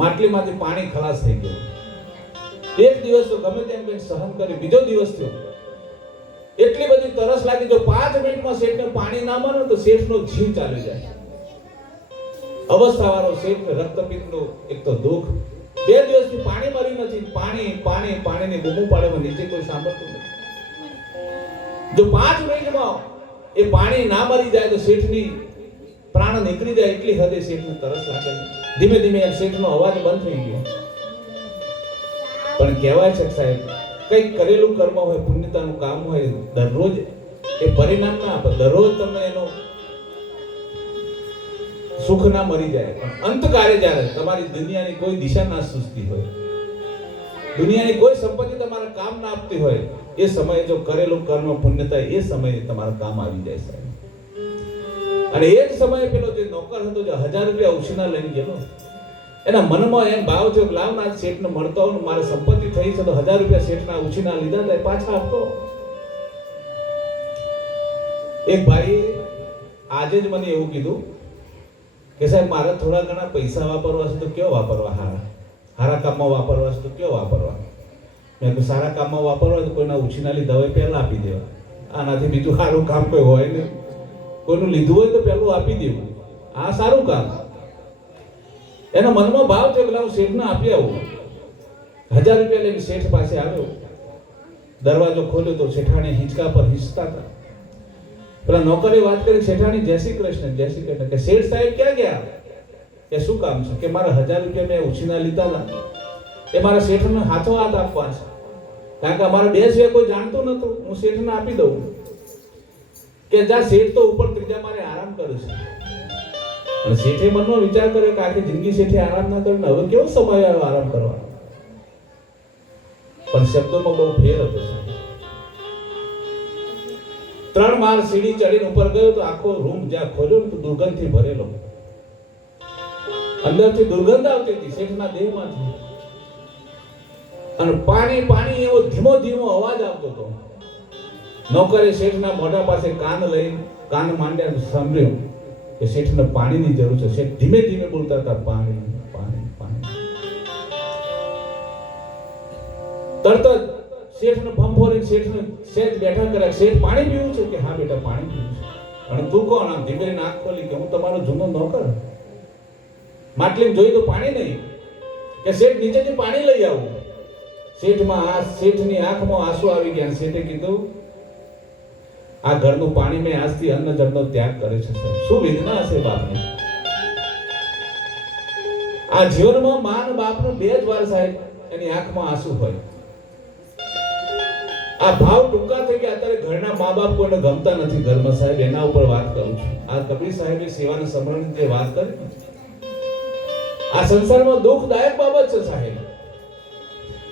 માટલીમાંથી પાણી ખલાસ થઈ ગયું. એક દિવસ તો ગમે તેમ કંઈ સહન કરી. બીજો દિવસ થયો, એટલી બધી તરસ લાગી, જો 5 મિનિટમાં શેઠને પાણી ના મળે તો શેઠનો જીવ ચાલી જાય. અવસ્થાવાળો શેઠ, રક્તપિત્તનો એક તો દુઃખ, 2 દિવસથી પાણી મળી નથી. પાણી પાણી પાણીની બૂમો પાડે, નીચે કોઈ સાંભળતું નથી. જો 5 મિનિટમાં એ પાણી ના મળી જાય તો શેઠની પ્રાણ નીકળી જાય, એટલી હદે શેઠને તરસ લાગે. ધીમે ધીમે શેઠનો અવાજ બંધ થઈ ગયો. પણ કહેવાય છે સાહેબ, કંઈક કરેલું કર્મ હોય, પુણ્યતાનું કામ હોય, દરરોજ એ પરિણામ ના આપે, દરરોજ તમને એનો સુખ ના મળી જાય. પણ અંતકાળે જ્યારે તમારી દુનિયાની કોઈ દિશા ના સૂઝતી હોય, દુનિયાની કોઈ સંપત્તિ તમારા કામ ના આપતી હોય, એ સમયે જો કરેલું કર્મ પુણ્યતા એ સમયે તમારા કામ આવી જાય સાહેબ. અને એ જ સમયે પેલો જે નોકર હતો, જે 1000 રૂપિયા ઉછીના લઈને ગયેલો, એના મનમાં એમ ભાવ થયો કે લાવ ના શેઠને મળતો હોઉં, મારે સંપત્તિ થઈ છે તો 1000 રૂપિયા શેઠના ઉછીના લીધા હતા, પાછા આપતો. એક ભાઈ આજે જ મને એવું કીધું કે સાહેબ મારે થોડા ઘણા પૈસા વાપરવા છે તો કયો વાપરવા? હારા કામમાં વાપરવા છે તો કયો વાપરવા? મેં તો સારા કામમાં વાપરવા તો કોઈના ઉછીના લીધા હોય પહેલા આપી દેવા. આનાથી બીજું સારું કામ કોઈ હોય નહીં. કોઈનું લીધું હોય તો પહેલું આપી દેવું, આ સારું કામ. એના મનમાં ભાવ થયો કે હું શેઠને આપી આવું. 1000 રૂપિયા લઈને શેઠ પાસે આવ્યો. દરવાજો ખોલ્યો તો શેઠાણી હિંચકા પર હિંચતા હતા. પેલા નોકરે વાત કરી, શેઠાણી જય શ્રી કૃષ્ણ, જય શ્રી કૃષ્ણ. કે શેઠ સાહેબ ક્યાં ગયા? કે શું કામ છે? કે મારા 1000 રૂપિયા મેં ઉછીના લીધા હતા, એ મારા શેઠને હાથો હાથ આપવા છે, કારણ કે અમારા 2 સિવાય કોઈ જાણતું નતું, હું શેઠને આપી દઉં. કે જા, શેઠ તો ઉપર ત્રીજા મારે આરામ કરે છે. અને શેઠે મનમાં વિચાર કર્યો કે આખી જિંદગી શેઠે આરામ ના કર્યો, હવે કેવો સમય આવ્યો આરામ કરવાનો. પણ શબ્દોમાં બહુ ફેર હતો સાહેબ. 3 માળ સીડી ચડીને ઉપર ગયો તો આખો રૂમ જ્યાં ખોલ્યો તો દુર્ગંધથી ભરેલો. અંદરથી દુર્ગંધ આવતી હતી શેઠના દેહમાંથી. અને પાણી પાણી એવો ધીમો ધીમો અવાજ આવતો હતો. નોકરે શેઠના મોઢા પાસે કાન લઈ કાન માંડ્યા, સાંભળ્યું કે શેઠને પાણીની જરૂર છે. શેઠ ધીમે ધીમે બોલતા હતા, પાણી પાણી પાણી. તરત જ શેઠને ફંફોરી શેઠને શેઠ બેઠા કર્યા. શેઠ પાણી પીવું છે? કે હા બેટા પાણી પીવું છે. અને તું કોણ? આમ ધીમે આંખ ખોલી કે હું તમારો જૂનો નોકર. માટલી જોઈ તો પાણી નહીં. કે શેઠ નીચેથી પાણી લઈ આવું. શેઠની આંખમાં આંસુ આવી ગયા. શેઠે કીધું આ ઘરનું પાણી મેં આજથી અન્ન જળનો ત્યાગ કર્યો છે સાહેબ. શું વેદના હશે બાપને. આ જીવનમાં મા અને બાપનો બે જ વાર સાહેબ એની આંખમાં આંસુ હોય. આ ભાવ ટૂંકા થઈ ગયા. અત્યારે ઘરના મા બાપ કોઈને ગમતા નથી ઘરમાં સાહેબ, એના ઉપર વાત કરું છું. આ કબીર સાહેબે સેવાના સમરણની જે વાત કરી ને, આ સંસારમાં દુઃખદાયક બાબત છે સાહેબ.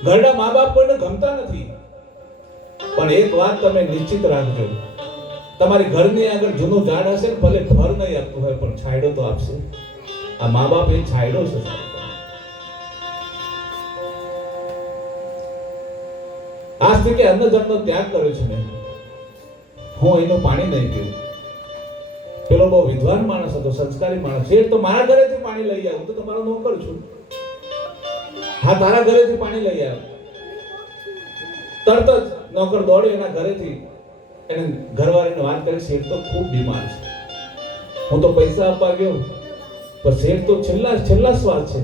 ઘરના મા બાપ કોઈને ગમતા નથી, પણ એક વાત તમે નિશ્ચિત રાખજો, તમારી ઘરની આગળ જૂનું ઝાડ હશે ને, ભલે ફળ નહીં આપતું હોય પણ છાંયડો તો આપશે. આ મા બાપ એ છાંયડો છે સાહેબ. આજથી કે અન્ન જળનો ત્યાગ કર્યો છે ને, હું એનું પાણી નહીં પીવું. પેલો બહુ વિદ્વાન માણસ હતો, સંસ્કારી માણસ. શેઠ તો મારા ઘરેથી પાણી લઈ આવું, તો તમારો નોકર છું. હા, તારા ઘરેથી પાણી લઈ આવ. તરત જ નોકર દોડ્યો એના ઘરેથી, એને ઘરવાળીને વાત કરી, શેઠ તો ખૂબ બીમાર છે, હું તો પૈસા આપવા ગયો, પણ શેઠ તો છેલ્લા શ્વાસ છે,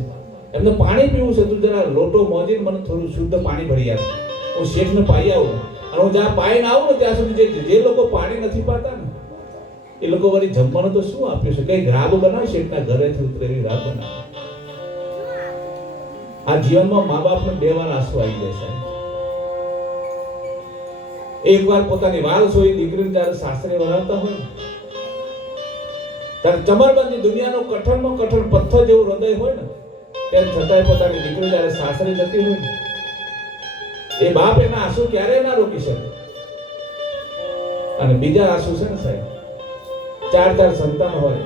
એમને પાણી પીવું છે, તું જરા લોટો મોજીને મને થોડું શુદ્ધ પાણી ભરી આપ. હું શેઠને પાઈ આવું, અને હું જ્યાં પાઈને આવું ને ત્યાં સુધી જે લોકો પાણી નથી પાતા ને, એ લોકો વળી જમવાનું તો શું આપ્યું છે, કઈ રાબ બનાવ, શેઠના ઘરેથી ઉતરે એવી રાબ બનાવ. આ જીવનમાં મા બાપને બે વાર આંસુ આવી જાય સાહેબ. એક વાર પોતાની વાલ સોઈ દીકરીને જ્યારે સાસરે વરાવતા હોય ને, ત્યારે ચમરબંધી દુનિયાનો કઠણમાં કઠણ પથ્થર જેવું હૃદય હોય ને, તેમ છતાંય પોતાની દીકરી જ્યારે સાસરે જતી હોય ને, એ બાપ એના આંસુ ક્યારે ના રોકી શકે. અને બીજા આંસુ છે ને સાહેબ, 4 સંતાન હોય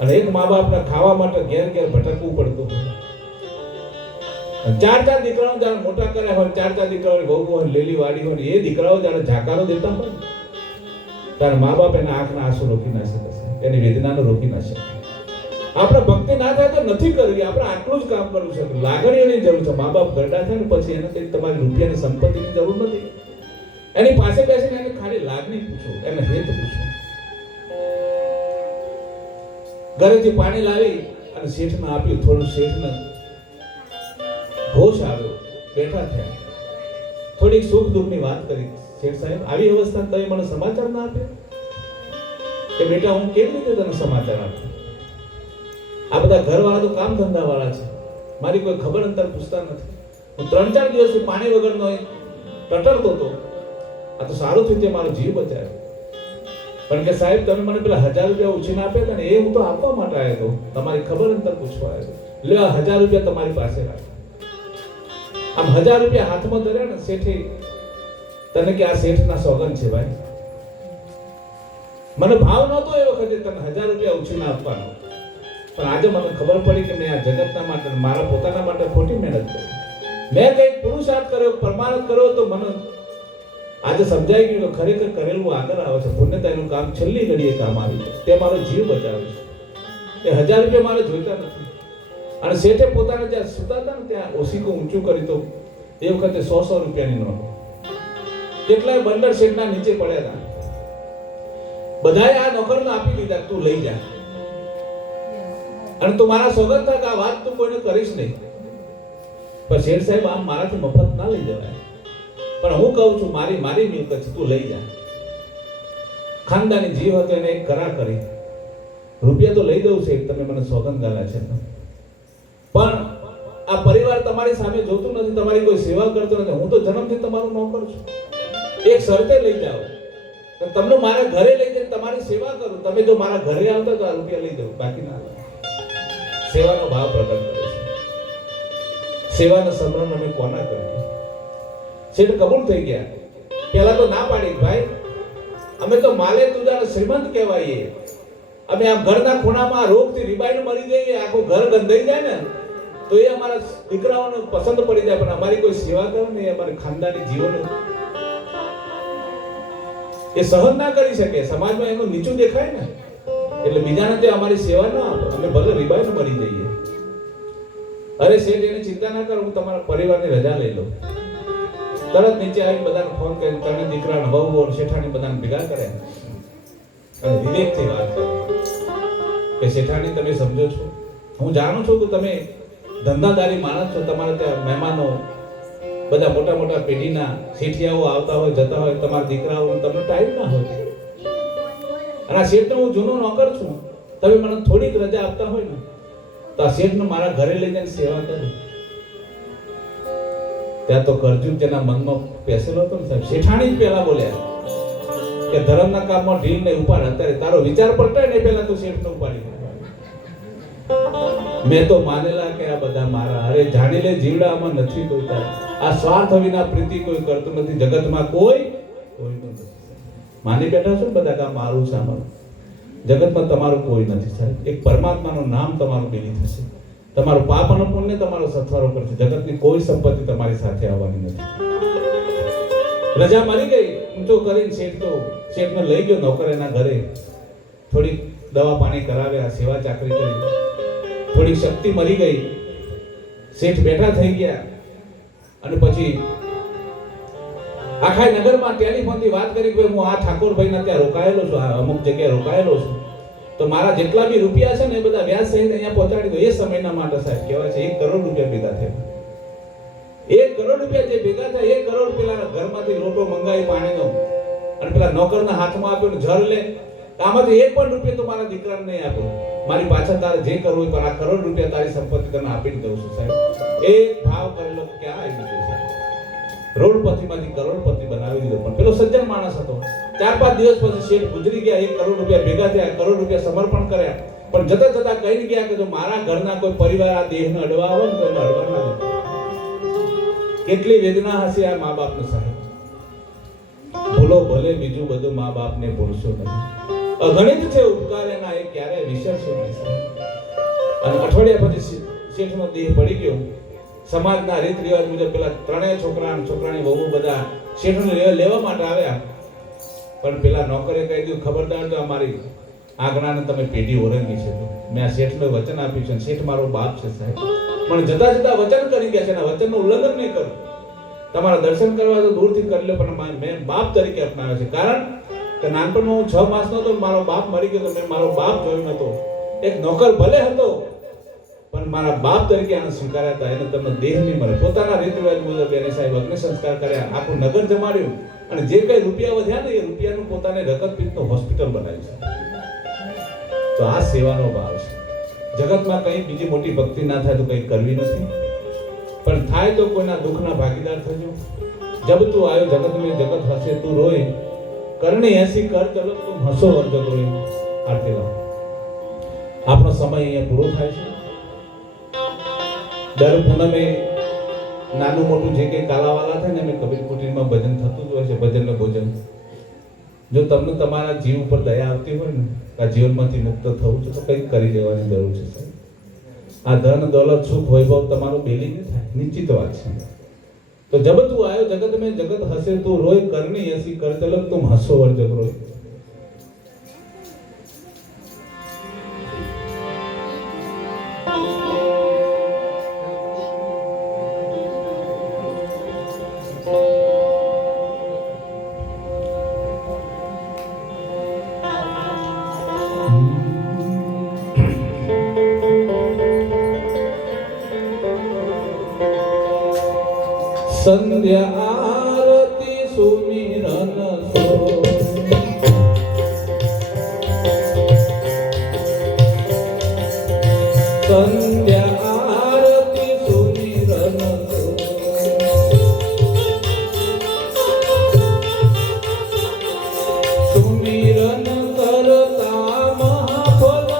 અને એક મા બાપના ખાવા માટે ઘેર ઘેર ભટકવું પડતું હોય. 4 દીકરાઓ જ્યારે મોટા કર્યા હોય, 4 દીકરાઓની વહુ હોય, લીલી વાડી હોય, એ દીકરાઓ જ્યારે ઝાકારો દેતા હોય ત્યારે મા બાપ એના આંખના આંસુ રોકી ના શકે, એની વેદનાને રોકી ના શકે. આપણે ભક્તિ ના થાય તો નથી કરવી, આપણે આટલું જ કામ કરવું છે. લાગણીઓની જરૂર છે. મા બાપ ગરડા થાય ને પછી એને કંઈક તમારી રૂપિયાની સંપત્તિની જરૂર નથી. એની પાસે બેસીને એને ખાલી લાગણી પૂછો, એને હેત પૂછો. ઘરેથી પાણી લાવી અને શેઠને આપ્યું, થોડું શેઠને હોશ આવ્યો, બેઠા થયા, થોડીક સુખ દુઃખની વાત કરી. શેઠ સાહેબ, આવી અવસ્થા તમે મને સમાચાર ના આપ્યા? કે બેટા હું કેવી રીતે તને સમાચાર આપું? આ બધા ઘરવાળા તો કામ ધંધા વાળા છે, મારી કોઈ ખબર અંતર પૂછતા નથી. હું 3-4 દિવસથી પાણી વગરનો ટટરતો હતો. આ તો સારું થયું તે મારો જીવ બચાવ્યો. પણ કે સાહેબ તમે મને પેલા 1000 રૂપિયા ઉછીને આપ્યા હતા ને, એ હું તો આપવા માટે આવ્યો હતો, તમારી ખબર અંતર પૂછવા આવ્યો. લે 1000 રૂપિયા તમારી પાસે રાખ. આમ 1000 રૂપિયા હાથમાં ધર્યા ને શેઠે, તને કે આ શેઠના સોગન છે ભાઈ. મને ભાવ નહોતો એ વખતે તને 1000 રૂપિયા ઉછીને આપવાનો, પણ આજે મને ખબર પડી કે મેં આ જગતના માટે, મારા પોતાના માટે ખોટી મહેનત કરી. મેં કંઈક પુરુષાર્થ કર્યો, પરમાર્થ કર્યો, તો મને આજે સમજાઈ ગયું કે ખરેખર કરેલું આગળ આવે છે. પુણ્યતાનું કામ છેલ્લી ઘડીએ કામ આવ્યું, તે મારો જીવ બચાવ્યો છે. એ 1000 રૂપિયા મારે જોઈતા નથી. અને શેઠે પોતાને જ્યાં સુતા હતા ને ત્યાં ઓશીકો ઊંચું કરી, તો એ વખતે 100 રૂપિયાની નોટ, કેટલાય બંડલ શેઠના નીચે પડ્યા હતા. બધાએ આ નોકરને આપી દીધા, તું લઈ જા, અને તું મારા સોગંદ થાય કે આ વાત તું કોઈને કરીશ નહીં. પણ શેઠ સાહેબ, આમ મારાથી મફત ના લઈ જવાય, પણ હું કહું છું મારી મિલકત છે, તું લઈ જા. ખાનદાની જીવ હતો, એને એક કરાર કરી, રૂપિયા તો લઈ દઉં છે, તમે મને સોગંદ ગાલા છે, પણ આ પરિવાર તમારી સામે જોતું નથી, તમારી કોઈ સેવા કરતો નથી. હું તો જન્મથી તમારું નોકર છું. એક શરતે લઈ જાઓ, તમને મારા ઘરે લઈ જઈને તમારી સેવા કરું. તમે જો મારા ઘરે આવતા તો આ રૂપિયા લઈ દઉં, બાકી ના લો. સેવાનો ભાવ પ્રગટ કરે છે. સેવાના સમરણ અમે કોના કરીએ? શેઠ કબૂલ થઈ ગયા. પહેલા તો ના પાડી, ભાઈ અમે તો માલે તુજાને શ્રીમંત કહેવાઈએ, અમે આમ ઘરના ખૂણામાં રોગથી રીબાઈને મરી જઈએ, આખું ઘર ગંધાઈ જાય ને તો એ અમારા દીકરાઓને પસંદ પડી જાય, પણ અમારી કોઈ સેવા કરે ને, અમારી ખાનદાની જીવન એ સહન ના કરી શકે. સમાજમાં એનું નીચું દેખાય ને, એટલે બીજાને તે અમારી સેવા ના આપે, અમે ભલે રીબાઈને મરી જઈએ. અરે શેઠ, એની ચિંતા ના કરો, હું તમારા પરિવારની રજા લઈ લઉં. તરત નીચે આવી બધાને ફોન કરી, તને દીકરાને વહુ શેઠાણી બધાને ભેગા કર્યા અને વિવેકથી વાત કરી કે શેઠાણી, તમે સમજો છો, હું જાણું છું કે તમે ધંધાદારી માણસ છો, તમારા ત્યાં મહેમાનો બધા મોટા મોટા પેઢીના શેઠિયાઓ આવતા હોય જતા હોય, તમારા દીકરાઓ, તમને ટાઈમ ના હોય. અને આ શેઠનો હું જૂનો નોકર છું, તમે મને થોડીક રજા આપતા હોય ને તો આ શેઠને મારા ઘરે લઈ જઈને સેવા કરું. ત્યાં તો કરજુ તેના મનમાં પેસેલો હતો ને સાહેબ, શેઠાણી જ પહેલા બોલ્યા કે ધર્મના કામમાં ઢીલ ને ઉપાડ, અત્યારે તારો વિચાર પડતા ને પહેલા તો શેઠને ઉપાડી. મેં તો માનેલા કે આ બધા મારા, અરે જાણી લે જીવડા આમાં નથી કોઈ તારા, આ સ્વાર્થ વિના પ્રીતિ કોઈ કરતું નથી જગતમાં, કોઈ નથી. માની બેઠા છો ને બધા કે આ મારું છે, અમારું. જગતમાં તમારું કોઈ નથી સાહેબ. એક પરમાત્માનું નામ તમારું બેલી થશે, તમારું પાપ અને પુણ્ય તમારો સથવારો કરશે. જગતની કોઈ સંપત્તિ તમારી સાથે આવવાની નથી. રજા મળી ગઈ, ઊંચો કરીને શેઠને લઈ ગયો નોકર એના ઘરે, થોડીક દવા પાણી કરાવ્યા, સેવા ચાકરી કરી, થોડીક શક્તિ મળી ગઈ. શેઠ બેઠા થઈ ગયા અને પછી આખા નગરમાં ટેલિફોનથી વાત કરી કે હું આ ઠાકોરભાઈના ત્યાં રોકાયેલો છું, આ અમુક જગ્યાએ રોકાયેલો છું, તો મારા જેટલા બી રૂપિયા છે ને એ બધા વ્યાજ સહિત અહીંયા પહોંચાડી દો. એ સમયના માટે સાહેબ કહેવાય છે 1 કરોડ રૂપિયા ભેગા થયા. 1 કરોડ રૂપિયા જે ભેગા થયા, 1 કરોડ પેલા ઘરમાંથી લોટો મંગાવી પાણીનો અને પેલા નોકરના હાથમાં આપ્યો, જર લે, આમાંથી 1 પણ રૂપિયા તો મારા દીકરાને નહીં આપો, મારી પાછળ તારે જે કરવું પણ આ કરોડ રૂપિયા તારી સંપત્તિ તને આપી દઉં છું સાહેબ. એ ભાવ કરેલો ક્યાં આવી ગયો સાહેબ? રોડપતિમાંથી કરોડપતિ બનાવી દીધો. પણ પેલો સજ્જન માણસ હતો. 4-5 દિવસ પછી શેઠ ગુજરી ગયા, 1 કરોડ રૂપિયા ભેગા થયા, કરોડ રૂપિયા સમર્પણ કર્યા, પણ જતા જતા કહી ગયા કે જો મારા ઘરના કોઈ પરિવાર આ દેહને અડવા આવે ને તો એને અડવા ના દે. કેટલી વેદના હશે આ મા બાપને સાહેબ. ભૂલો ભલે, બીજું બધું મા બાપને ભૂલશો નહીં. અગણિત છે ઉપકાર એના, એ ક્યારેય વિસરશો નહીં સાહેબ. અને અઠવાડિયા પછી શેઠનો દેહ પડી ગયો. સમાજના રીત રિવાજ મુજબ પેલા 3 છોકરા અને છોકરાની વહુ બધા શેઠને લેવા માટે આવ્યા, પણ પેલા નોકરે કહી દીધું ખબરદાર તો અમારી આંગણાને તમે પેઢી ઓરંગી છે. મેં આ શેઠને વચન આપ્યું છે, શેઠ મારો બાપ છે સાહેબ, પણ જતા જતા વચન કરી ગયા છે, વચનનું ઉલ્લંઘન નહીં કરો. તમારા દર્શન કરવા તો દૂરથી કરી લો, પણ મેં બાપ તરીકે અપનાવ્યો છે. કારણ કે નાનપણમાં હું 6 માસનો હતો, મારો બાપ મરી ગયો તો મેં મારો બાપ જોયો નતો. એક નોકર ભલે હતો પણ મારા બાપ તરીકે આને સ્વીકાર્યા હતા. એને તમને દેહ નહીં મળે. પોતાના રીત રિવાજ મુજબ એને સાહેબ અગ્નિ સંસ્કાર કર્યા, આખું નગર જમાડ્યું, અને જે કઈ રૂપિયા વધ્યા ને એ રૂપિયાનું પોતાને રકતપીતનું હોસ્પિટલ બનાવ્યું છે. તો આ સેવાનો ભાવ છે. જગતમાં કઈ બીજી મોટી ભક્તિ ના થાય તો કઈ કરવી નથી, પણ થાય તો કોઈના દુઃખના ભાગીદાર થજો. જબ તું આવ્યો જગત મેં જગત હસે તું રોય, કરણી એસી કર ચલો તું હસો વર્જો રોય. આરતી લાવો. આપણો સમય અહીંયા પૂરો થાય છે. દર પૂનમે નાનું મોટું જે કંઈ કાલાવાલા થાય ને અમે કબીર કુટીરમાં ભજન થતું જ હોય છે, ભજન ને ભોજન. જો તમને તમારા જીવ ઉપર દયા આવતી હોય ને, આ જીવનમાંથી મુક્ત થવું છે તો કંઈક કરી દેવાની જરૂર છે સાહેબ. આ ધન દોલત સુખ વૈભવ તમારું બેલી નહીં થાય, નિશ્ચિત વાત છે. તો જબ તું આવ્યો જગત મેં જગત હસે તું રોય, કરણી એસી કર ચલક તુમ હસો વર્જક રોય. સંધ્યા આરતી સુમિરન સો, સંધ્યા આરતી સુમિરન સો, સુમિરન કરતા મહાફલ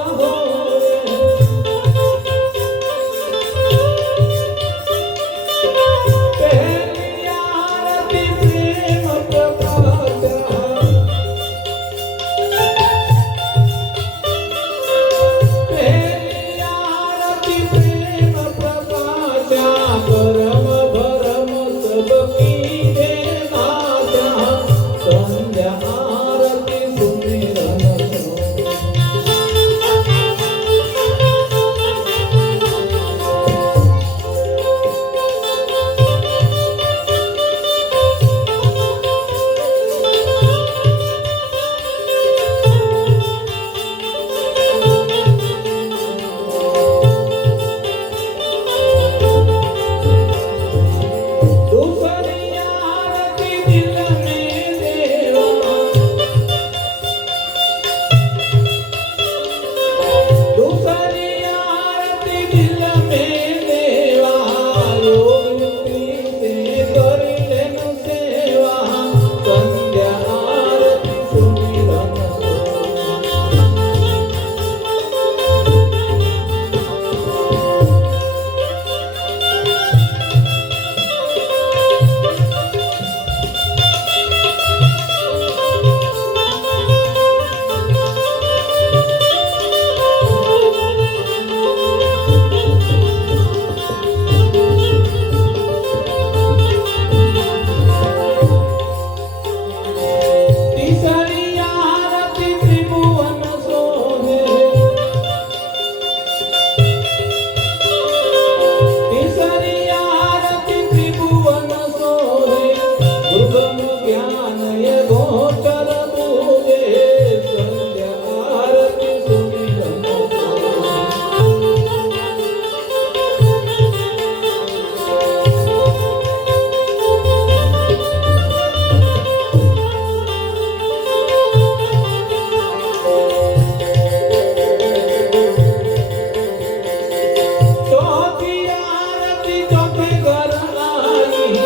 ચોથી આરતી ચોથે ઘર આવી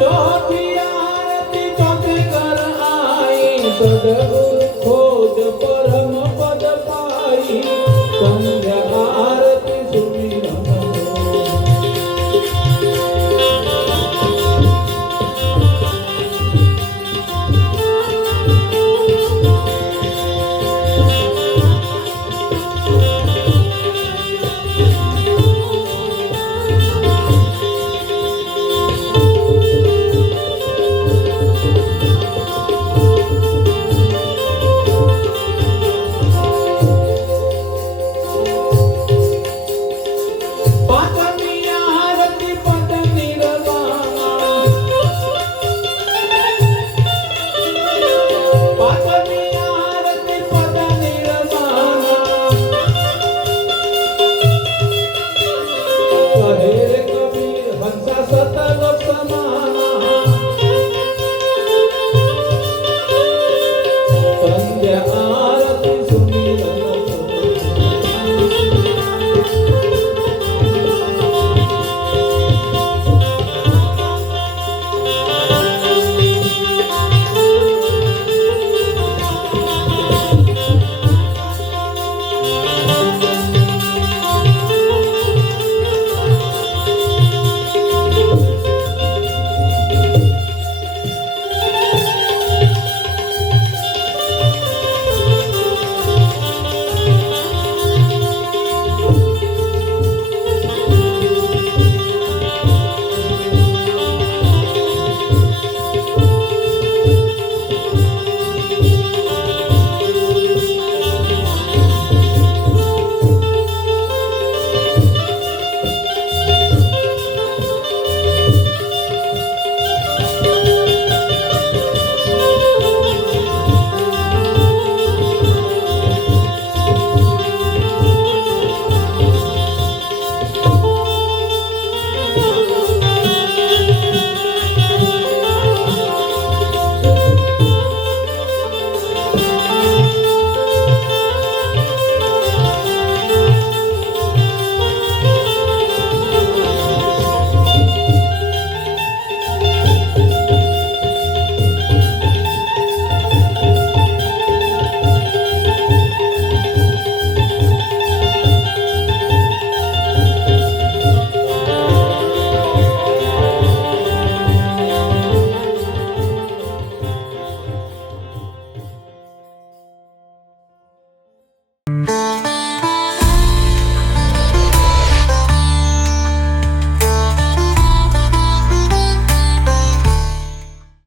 ચોથી આરતી ચોથે ઘર આવી સદગુરુ ખોજ પરમ પદ પાઈ સંધ્યા આરતી સુમિરન